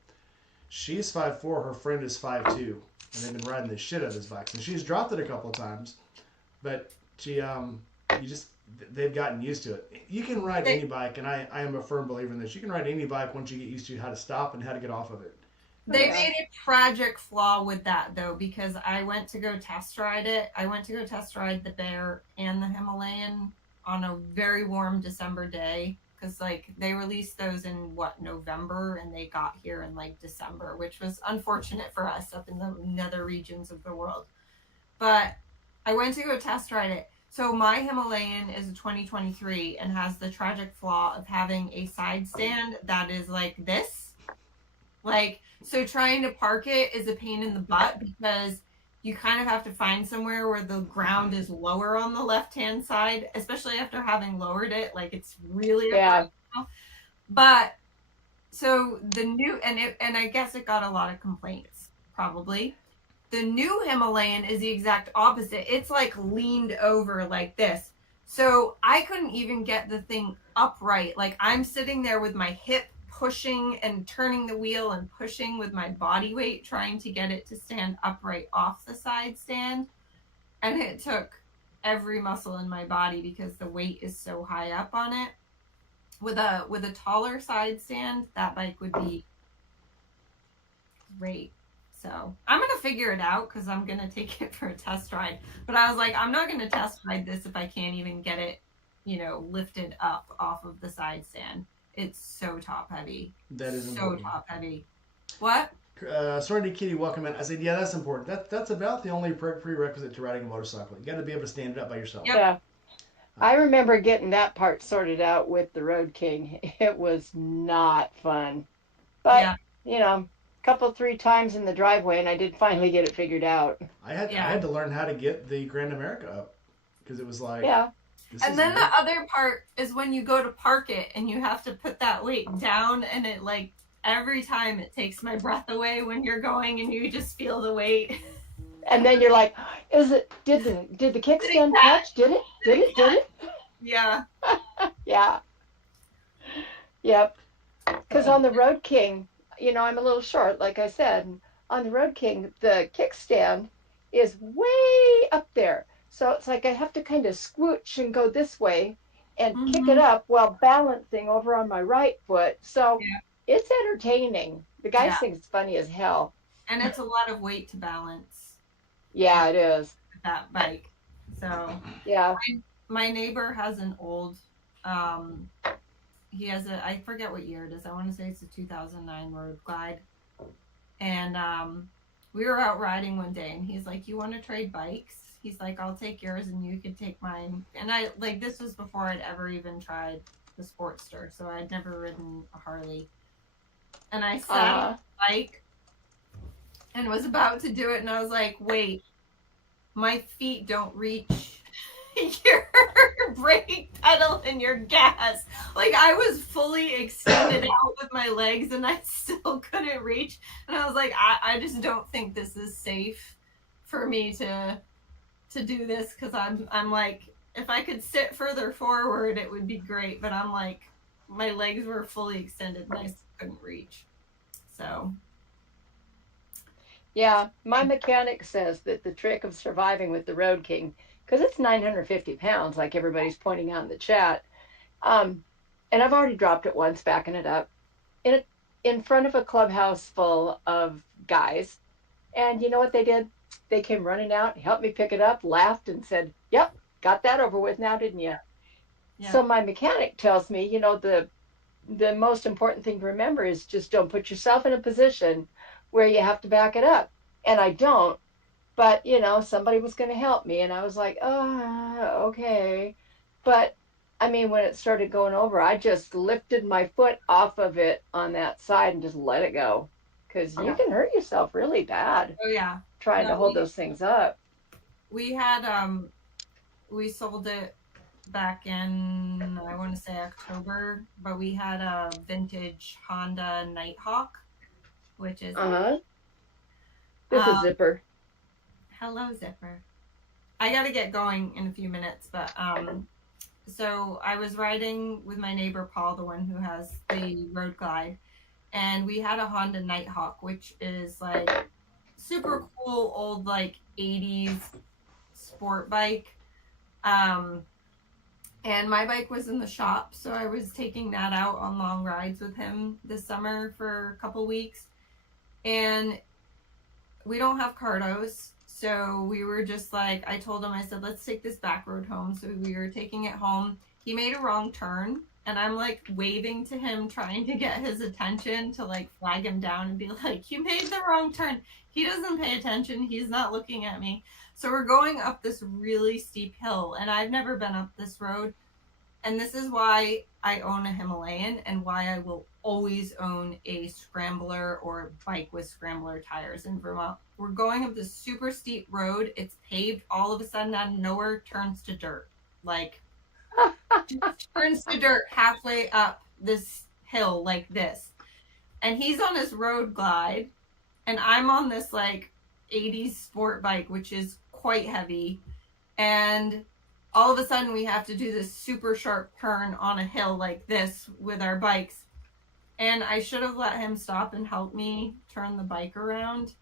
She's 5'4", her friend is 5'2", and they've been riding the shit out of his bikes. And she's dropped it a couple of times, but they've gotten used to it. You can ride any bike, and I am a firm believer in this. You can ride any bike once you get used to how to stop and how to get off of it. They made a tragic flaw with that, though, because I went to go test ride it. I went to go test ride the Bear and the Himalayan on a very warm December day, because they released those in November, and they got here in December, which was unfortunate for us up in the nether regions of the world. But I went to go test ride it. So my Himalayan is a 2023 and has the tragic flaw of having a side stand that is like this. So trying to park it is a pain in the butt, because you kind of have to find somewhere where the ground is lower on the left-hand side, especially after having lowered it. It's really But so the new and I guess it got a lot of complaints, probably. The new Himalayan is the exact opposite. It's leaned over like this. So I couldn't even get the thing upright. Like I'm sitting there with my hip pushing and turning the wheel and pushing with my body weight, trying to get it to stand upright off the side stand. And it took every muscle in my body because the weight is so high up on it. With a taller side stand, that bike would be great. So I'm gonna figure it out because I'm gonna take it for a test ride. But I was like, I'm not gonna test ride this if I can't even get it, lifted up off of the side stand. It's so top heavy. That is so important. top heavy. What? Sorry, Kitty, welcome in. I said, yeah, that's important. That's about the only prerequisite to riding a motorcycle. You got to be able to stand it up by yourself. Yep. Yeah. I remember getting that part sorted out with the Road King. It was not fun. But, Yeah. a couple, 3 times in the driveway, and I did finally get it figured out. I had to learn how to get the Grand America up because it was like, Yeah. And then the other part is when you go to park it and you have to put that weight down, and it like every time it takes my breath away when you're going and you just feel the weight. And then you're like, did the kickstand touch? Did it? Yeah. Yeah. Yep. Because on the Road King, I'm a little short, like I said. On the Road King, the kickstand is way up there. So it's like I have to kind of squooch and go this way and kick it up while balancing over on my right foot. So it's entertaining. The guys think it's funny as hell. And it's a lot of weight to balance. Yeah, it is. That bike. So yeah. My neighbor has an old he has I forget what year it is. I want to say it's a 2009 Road Glide. And we were out riding one day and he's like, you want to trade bikes? He's like, I'll take yours and you could take mine. And I like, this was before I'd ever even tried the Sportster. So I'd never ridden a Harley. And I sat on the bike and was about to do it. And I was like, wait, my feet don't reach your brake pedal and your gas. Like I was fully extended out with my legs and I still couldn't reach. And I was like, I just don't think this is safe for me to do this, because I'm like, if I could sit further forward it would be great, but I'm like, my legs were fully extended and I still couldn't reach. So yeah, my mechanic says that the trick of surviving with the Road King, because it's 950 pounds, like everybody's pointing out in the chat. And I've already dropped it once, backing it up in front of a clubhouse full of guys. And you know what they did? They came running out, helped me pick it up, laughed, and said, yep, got that over with now, didn't you? Yeah. So my mechanic tells me, the most important thing to remember is just don't put yourself in a position where you have to back it up. And I don't. But, somebody was going to help me. And I was like, oh, okay. But, I mean, when it started going over, I just lifted my foot off of it on that side and just let it go. Because you can hurt yourself really bad. Oh, yeah. Trying to hold those things up. We had, we sold it back in, I want to say October, but we had a vintage Honda Nighthawk, which is... This is Zipper. Hello, Zipper. I got to get going in a few minutes, but so I was riding with my neighbor Paul, the one who has the Road Glide, and we had a Honda Nighthawk, which is like super cool old like 80s sport bike. And my bike was in the shop, so I was taking that out on long rides with him this summer for a couple weeks. And we don't have cardos, so we were just like, I told him, I said, let's take this back road home. So we were taking it home. He made a wrong turn, and I'm like waving to him, trying to get his attention to like flag him down and be like, you made the wrong turn. He doesn't pay attention. He's not looking at me. So we're going up this really steep hill, and I've never been up this road. And this is why I own a Himalayan and why I will always own a scrambler or bike with scrambler tires in Vermont. We're going up this super steep road. It's paved. All of a sudden, out of nowhere, turns to dirt. Like, turns to dirt halfway up this hill like this. And he's on his Road Glide, and I'm on this, like, 80s sport bike, which is quite heavy. And all of a sudden we have to do this super sharp turn on a hill like this with our bikes. And I should have let him stop and help me turn the bike around.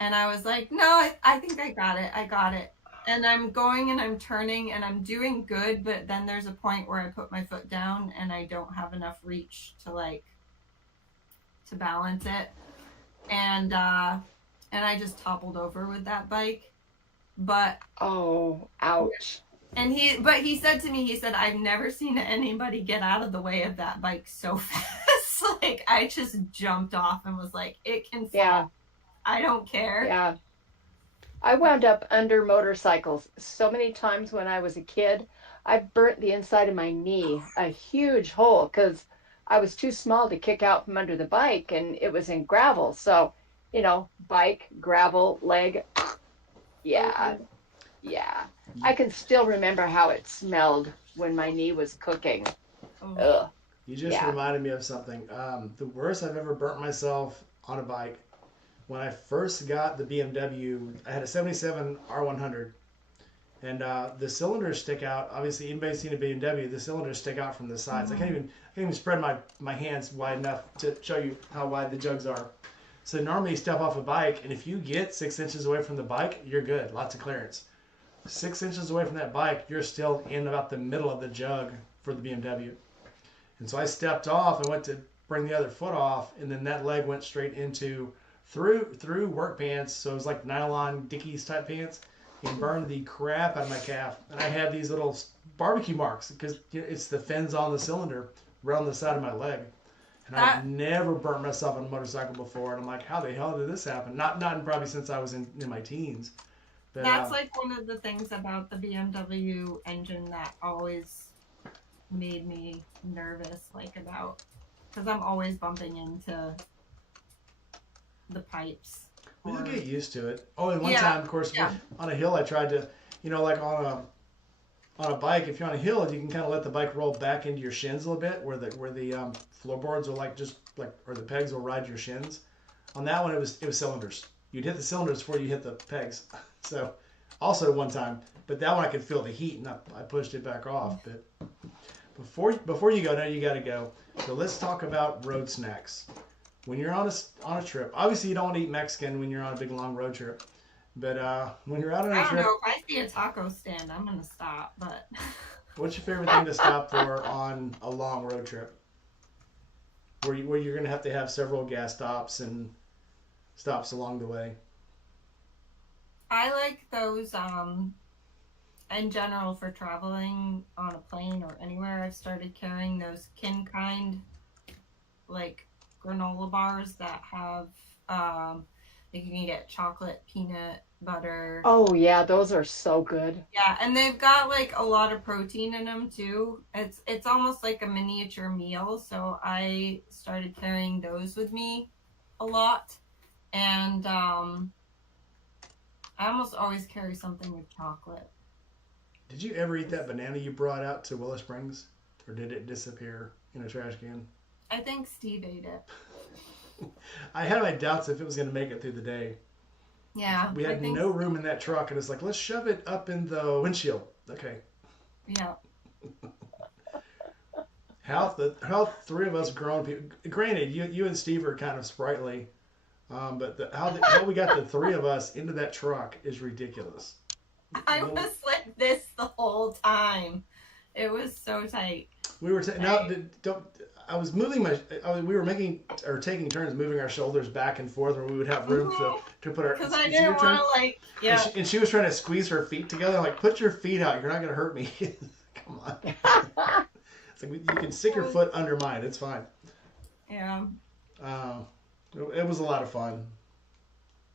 And I was like, no, I think I got it. I got it. And I'm going and I'm turning and I'm doing good. But then there's a point where I put my foot down and I don't have enough reach to to balance it. And I just toppled over with that bike. But Oh, ouch. and he said to me, he said, I've never seen anybody get out of the way of that bike so fast. Like, I just jumped off and was like, it can fall. Yeah. I don't care. Yeah. I wound up under motorcycles so many times when I was a kid. I burnt the inside of my knee, a huge hole, because I was too small to kick out from under the bike and it was in gravel. So, bike, gravel, leg. Yeah. Yeah. I can still remember how it smelled when my knee was cooking. Oh. Ugh. You just Yeah. reminded me of something. The worst I've ever burnt myself on a bike. When I first got the BMW, I had a 77 R100. And the cylinders stick out. Obviously, anybody's seen a BMW, the cylinders stick out from the sides. I can't even spread my hands wide enough to show you how wide the jugs are. So normally you step off a bike, and if you get 6 inches away from the bike, you're good. Lots of clearance. 6 inches away from that bike, you're still in about the middle of the jug for the BMW. And so I stepped off and went to bring the other foot off, and then that leg went straight into through work pants. So it was like nylon Dickies type pants, and burned the crap out of my calf. And I had these little barbecue marks because it's the fins on the cylinder around the side of my leg. And I've never burnt myself on a motorcycle before. And I'm like, how the hell did this happen? Not probably since I was in my teens. But, That's like one of the things about the BMW engine that always made me nervous, because I'm always bumping into the pipes. Well, you'll get used to it. Oh, and one Yeah, time, of course, yeah. on a hill, I tried to, like on a bike, if you're on a hill, you can kind of let the bike roll back into your shins a little bit, where the floorboards will or the pegs will ride your shins. On that one, it was cylinders. You'd hit the cylinders before you hit the pegs. So, also one time, but that one I could feel the heat, and I pushed it back off. But before you go, now you got to go. So let's talk about road snacks. When you're on a trip, obviously you don't want to eat Mexican when you're on a big long road trip. But when you're out on I a don't trip, know. If I see a taco stand, I'm gonna stop. But what's your favorite thing to stop for on a long road trip? Where you're gonna have to have several gas stops and stops along the way. I like those. In general, for traveling on a plane or anywhere, I've started carrying those kind, like granola bars that have like you can get chocolate, peanut butter. Oh, yeah. Those are so good. Yeah, and they've got like a lot of protein in them too. It's almost like a miniature meal, so I started carrying those with me a lot. And I almost always carry something with chocolate. Did you ever eat that banana you brought out to Willow Springs, or did it disappear in a trash can? I think Steve ate it. I had my doubts if it was going to make it through the day. Yeah. We I had think no room in that truck, and it's like, let's shove it up in the windshield. Okay. Yeah. How three of us grown people? Granted, you and Steve are kind of sprightly, but how we got the three of us into that truck is ridiculous. I was like this the whole time. It was so tight. We were I was moving we were taking turns moving our shoulders back and forth, where we would have room to put our. Because I didn't want to yeah. And she was trying to squeeze her feet together. Like, put your feet out. You're not gonna hurt me. Come on. It's like you can stick your foot under mine. It's fine. Yeah. It was a lot of fun.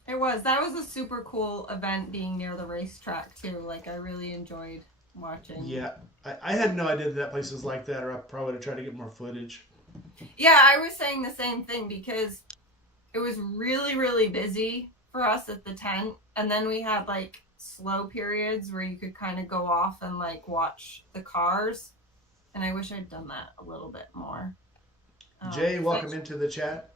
It was. That was a super cool event, being near the racetrack too. Like, I really enjoyed watching. Yeah, I had no idea that place was like that, or I probably would have tried to get more footage. Yeah, I was saying the same thing, because it was really, really busy for us at the tent. And then we had like slow periods where you could kind of go off and like watch the cars. And I wish I'd done that a little bit more. Jay, welcome into the chat.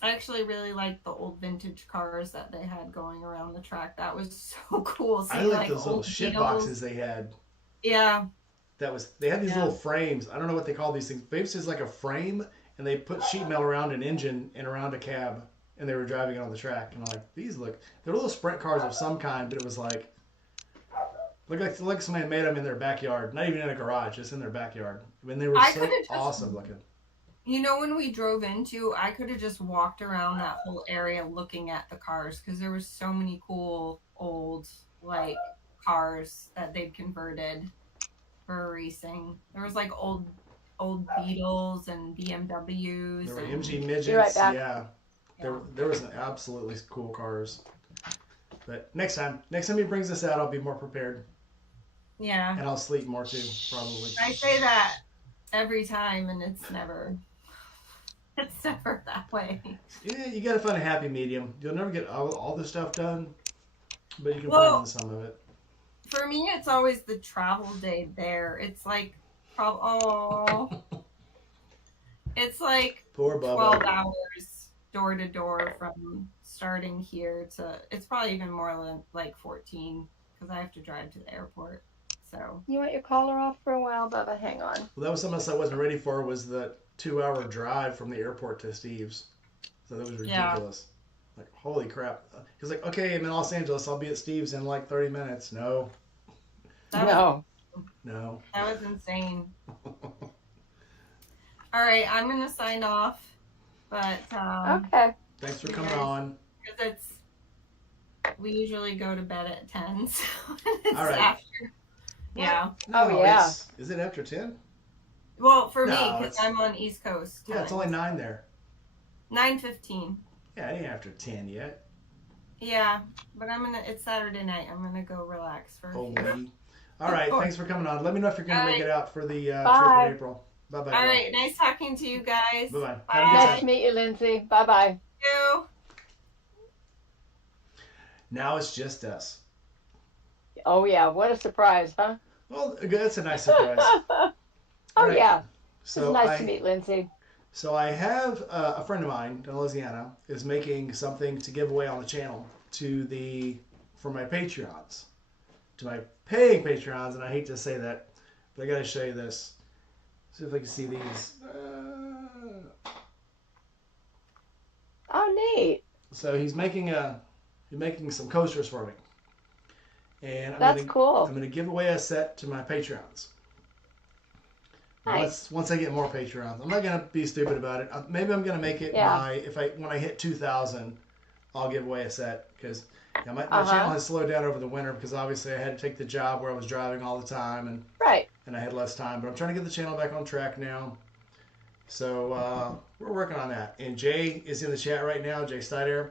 I actually really liked the old vintage cars that they had going around the track. That was so cool. I like those little shit boxes they had. Yeah. They had these Yeah. little frames. I don't know what they call these things. Basically, it's like a frame, and they put sheet metal around an engine and around a cab, and they were driving it on the track. And I'm like, they're little sprint cars of some kind, but it was like somebody made them in their backyard, not even in a garage, just in their backyard. I mean, they were I could so have just, awesome looking. when we drove into, I could have just walked around that whole area looking at the cars because there was so many cool old like cars that they'd converted for racing. There was like old Beetles and There BMWs were and MG Be right midgets, back. yeah. yeah. There was some absolutely cool cars. But next time he brings this out, I'll be more prepared, Yeah. and I'll sleep more too, probably. I say that every time and it's never that way. Yeah, you got to find a happy medium. You'll never get all this stuff done, but you can plan on Well, some of it. for me it's always the travel day there. It's like oh, it's like Poor 12 Bubba. hours door to door from starting here to, it's probably even more than like 14 because I have to drive to the airport. So, You want your collar off for a while, Bubba? Hang on. Well, that was something else I wasn't ready for. Was the 2 hour drive from the airport to Steve's? So that was yeah, ridiculous. Like, holy crap. He's like, okay, I'm in Los Angeles. I'll be at Steve's in like 30 minutes. No, that was No. no. that was insane. All right, I'm going to sign off, but Okay. Thanks for you coming guys, on. because it's we usually go to bed at 10, so it's All right. after. What? Yeah. Oh, No, yeah. is it after 10? Well, for me, No, because it's I'm on East Coast yeah, it's time. only 9 there. 9:15. Yeah, it ain't after 10 yet. Yeah, but it's Saturday night. I'm gonna go relax for a Old few. lady. All right, All thanks for coming on. Let me know if you're going to make right. it out for the trip Bye. in April. Bye bye. All right. Nice talking to you guys. Bye bye. Have a good Bye. Nice time. to meet you, Lindsay. Bye bye. You. Now it's just us. Oh, yeah. What a surprise, huh? Well, that's a nice surprise. Oh, All right. yeah. It's So nice to meet Lindsay. So I have a friend of mine in Louisiana is making something to give away on the channel for my Patreons, to my paying Patreons, and I hate to say that, but I got to show you this. See if I can see these. Oh, neat. So he's making some coasters for me, and That's cool. I'm gonna give away a set to my Patreons. Nice. Once I get more Patreons, I'm not gonna be stupid about it. Maybe I'm gonna make it Yeah. when I hit 2,000, I'll give away a set because my Uh-huh. channel has slowed down over the winter because obviously I had to take the job where I was driving all the time Right. and I had less time. But I'm trying to get the channel back on track now. So we're working on that. And Jay is in the chat right now. Jay Steider.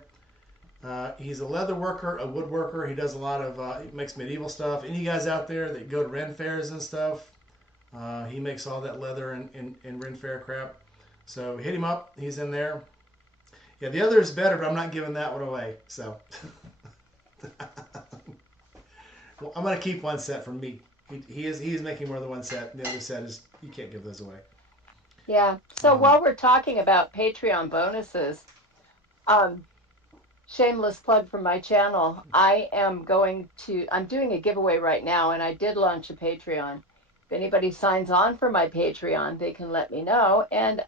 He's a leather worker, a woodworker. He does a lot of he makes medieval stuff. Any guys out there that go to Ren fairs and stuff? He makes all that leather and Ren fair crap. So hit him up. He's in there. Yeah, the other is better, but I'm not giving that one away. So well, I'm gonna keep one set from me. He is making more than one set. The other set is you can't give those away. Yeah. So while we're talking about Patreon bonuses, shameless plug from my channel, I'm doing a giveaway right now, and I did launch a Patreon. If anybody signs on for my Patreon, they can let me know. And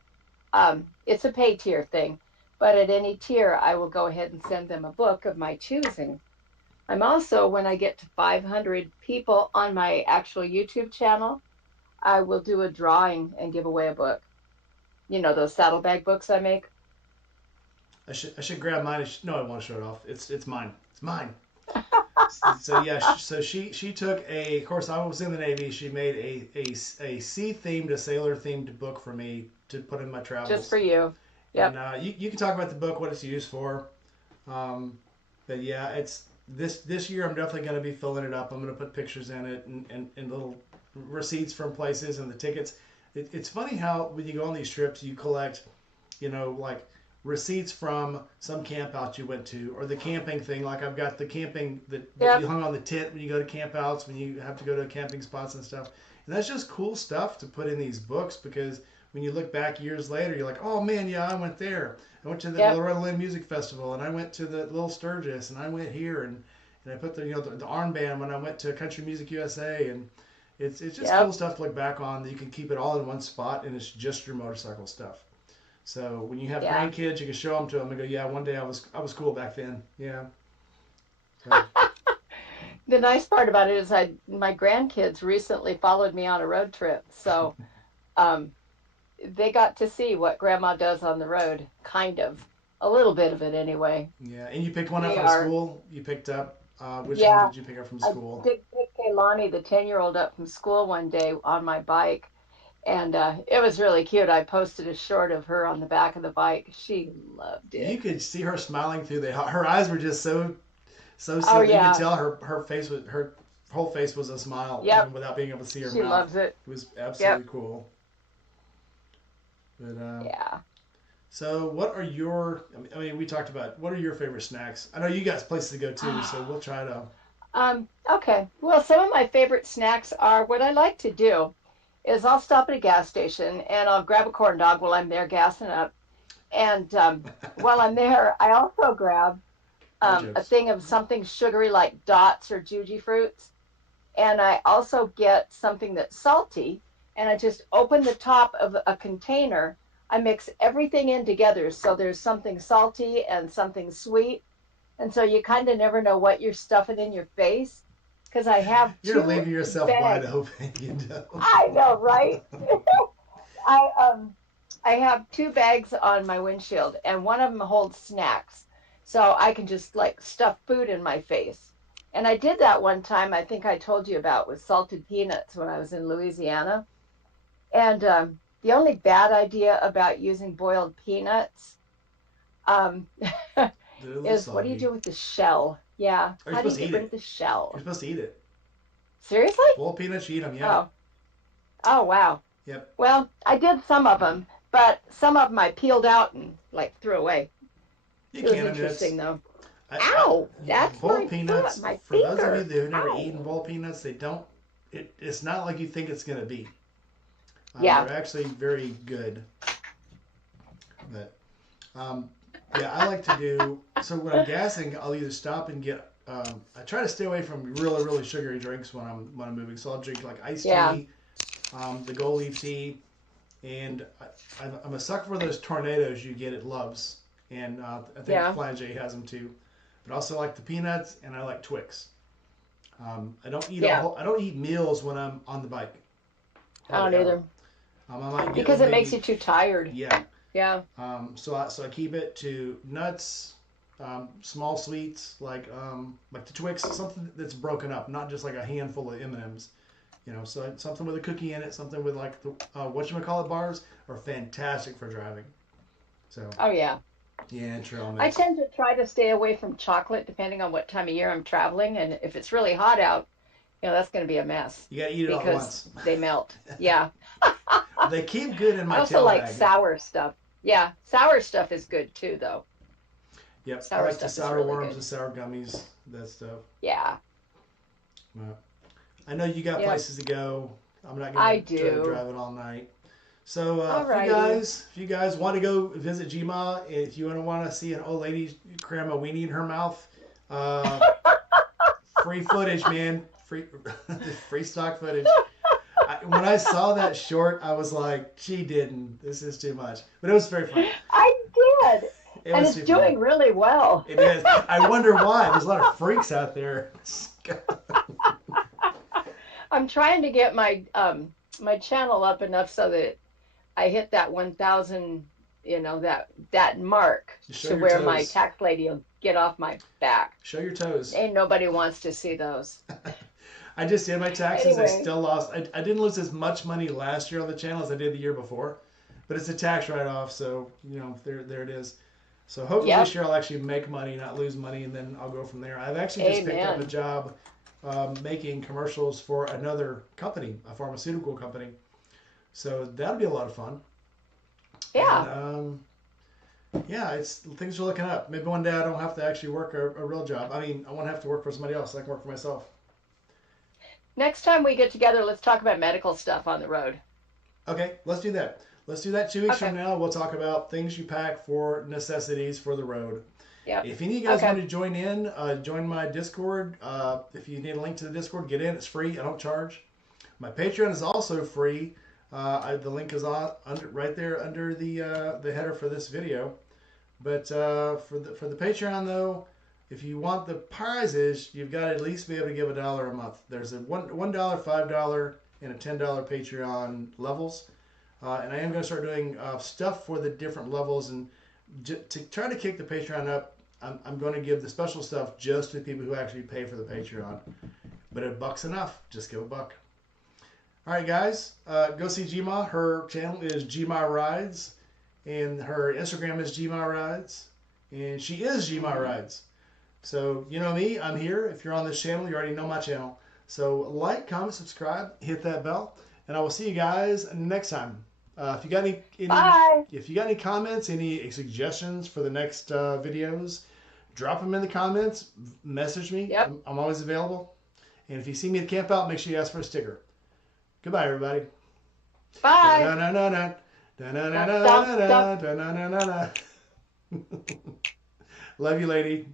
it's a pay tier thing, but at any tier, I will go ahead and send them a book of my choosing. I'm also, when I get to 500 people on my actual YouTube channel, I will do a drawing and give away a book. You know, those saddlebag books I make? I should grab mine. No, I want to show it off. It's mine. It's mine. So yeah, so she took of course I was in the Navy. She made a sea themed, a sailor themed book for me to put in my travels. Just for you. Yep. And you can talk about the book, what it's used for. But yeah, it's this year I'm definitely going to be filling it up. I'm going to put pictures in it and little receipts from places and the tickets. It's funny how when you go on these trips you collect, like receipts from some camp out you went to, or the camping thing. Like I've got the camping that Yep. you hung on the tent when you go to camp outs, when you have to go to camping spots and stuff. And that's just cool stuff to put in these books because when you look back years later, you're like, oh man, yeah, I went there. I went to the Yep. Loretta Lynn Music Festival, and I went to the Little Sturgis, and I went here, and I put the armband when I went to Country Music USA, and It's just cool Yep. stuff to look back on that you can keep it all in one spot and it's just your motorcycle stuff. So when you have Yeah. grandkids, you can show them to them and go, yeah, one day I was cool back then. Yeah. So The nice part about it is my grandkids recently followed me on a road trip. So um, they got to see what grandma does on the road, kind of. A little bit of it anyway. yeah, and you picked one up They from are, school. You picked up which one yeah, did you pick up from I school? did pick Kaylani, the 10-year-old, up from school one day on my bike. And it was really cute. I posted a short of her on the back of the bike. She loved You it. could see her smiling through the. Her eyes were just so Oh, silly. You could yeah. tell her whole face was a smile even Yep. without being able to see her She mouth. loves it. It was Yep. absolutely cool. But Yeah. so what are your? I mean, we talked about what are your favorite snacks. I know you guys places to go too, so we'll try to. Okay. Well, some of my favorite snacks are what I like to do is I'll stop at a gas station and I'll grab a corn dog while I'm there gassing up. And while I'm there, I also grab No a jokes. thing of something sugary like Dots or Juji fruits. And I also get something that's salty. And I just open the top of a container. I mix everything in together. So there's something salty and something sweet. And so you kind of never know what you're stuffing in your face. Because I have You're two leaving yourself wide bags. open. You know. I know, right? I I have two bags on my windshield, and one of them holds snacks, so I can just like stuff food in my face. And I did that one time. I think I told you about with salted peanuts when I was in Louisiana. And the only bad idea about using boiled peanuts um, They're a little is what do you soggy. do with the shell? Yeah, Are you how do supposed you to get eat rid of it? the You're shell? supposed to eat it. Seriously? Boiled peanuts, you eat them. Yeah. Oh, oh wow. Yep. Well, I did some of them, but some of them I peeled out and like threw away. You It was can. I mean, it's. interesting though. I Ow! That's boiled my foot, peanuts. my For those of you finger. that have never eaten Ow! boiled peanuts, they don't. It's not like you think it's gonna be. Yeah, They're actually very good. But um, yeah, I like to do. So when I'm gassing, I'll either stop and get. I try to stay away from really sugary drinks when I'm moving. So I'll drink like iced yeah, tea, the gold leaf tea, and I'm a sucker for those tornadoes you get at Love's, and I think yeah. Flying J has them too. But I also like the peanuts, and I like Twix. Yeah, I don't eat meals when I'm on the bike, I hardly don't ever. either I might get because like it makes you maybe too tired. yeah. Yeah, So I keep it to nuts, small sweets like the Twix, something that's broken up, not just like a handful of M&Ms. You know, so something with a cookie in it, something with like the whatchamacallit bars are fantastic for driving. So oh yeah. yeah, and trail I mix. tend to try to stay away from chocolate depending on what time of year I'm traveling, and if it's really hot out, that's going to be a mess You gotta eat it all at because once. they melt. Yeah. They keep good in I my also tail like bag. sour stuff. Yeah, sour stuff is good too, though. Yep, I Sour like the stuff is sour really worms, good. the sour gummies, that stuff. Yeah. Well, I know you got Yep. places to go. I'm not gonna I try to do. drive it all night. So Alrighty. if you guys want to go visit Gma, if you want to see an old lady cram a weenie in her mouth, uh, free footage, man. Free free stock footage. When I saw that short, I was like, she didn't. This is too much. But it was very funny. I did. It And was it's too funny. doing really well. It is. I wonder why. There's a lot of freaks out there. I'm trying to get my channel up enough so that I hit that 1,000, that mark Show to your where my toes. tax lady will get off my back. Show your toes. Ain't nobody wants to see those. I just did my taxes. I Anyway, still lost. I didn't lose as much money last year on the channel as I did the year before, but it's a tax write-off, so there it is. So hopefully this yep. year I'll actually make money, not lose money, and then I'll go from there. I've actually just picked up a Amen. job making commercials for another company, a pharmaceutical company. So that'll be a lot of fun. And Yeah. yeah, it's things are looking up. Maybe one day I don't have to actually work a real job. I mean, I won't have to work for somebody else. I can work for myself. Next time we get together, let's talk about medical stuff on the road. Okay, let's do that. Let's do that 2 weeks from Okay. now. We'll talk about things you pack for necessities for the road. Yep. If any of you guys Okay. want to join in, join my Discord. If you need a link to the Discord, get in. It's free. I don't charge. My Patreon is also free. The link is right there under the header for this video. But for the Patreon though, if you want the prizes, you've got to at least be able to give $1 a month. There's a $1, $5, and a $10 Patreon levels, and I am going to start doing stuff for the different levels, and to try to kick the Patreon up. I'm going to give the special stuff just to people who actually pay for the Patreon. But $1's enough. Just give $1. All right, guys, go see Gma. Her channel is Gma Rides, and her Instagram is Gma Rides, and she is Gma Rides. So you know me, I'm here. If you're on this channel, you already know my channel. So like, comment, subscribe, hit that bell, and I will see you guys next time. If you got Bye. if you got any comments, any suggestions for the next videos, drop them in the comments. Message me. Yep. I'm always available. And if you see me at camp out, make sure you ask for a sticker. Goodbye, everybody. Bye. Love you, lady.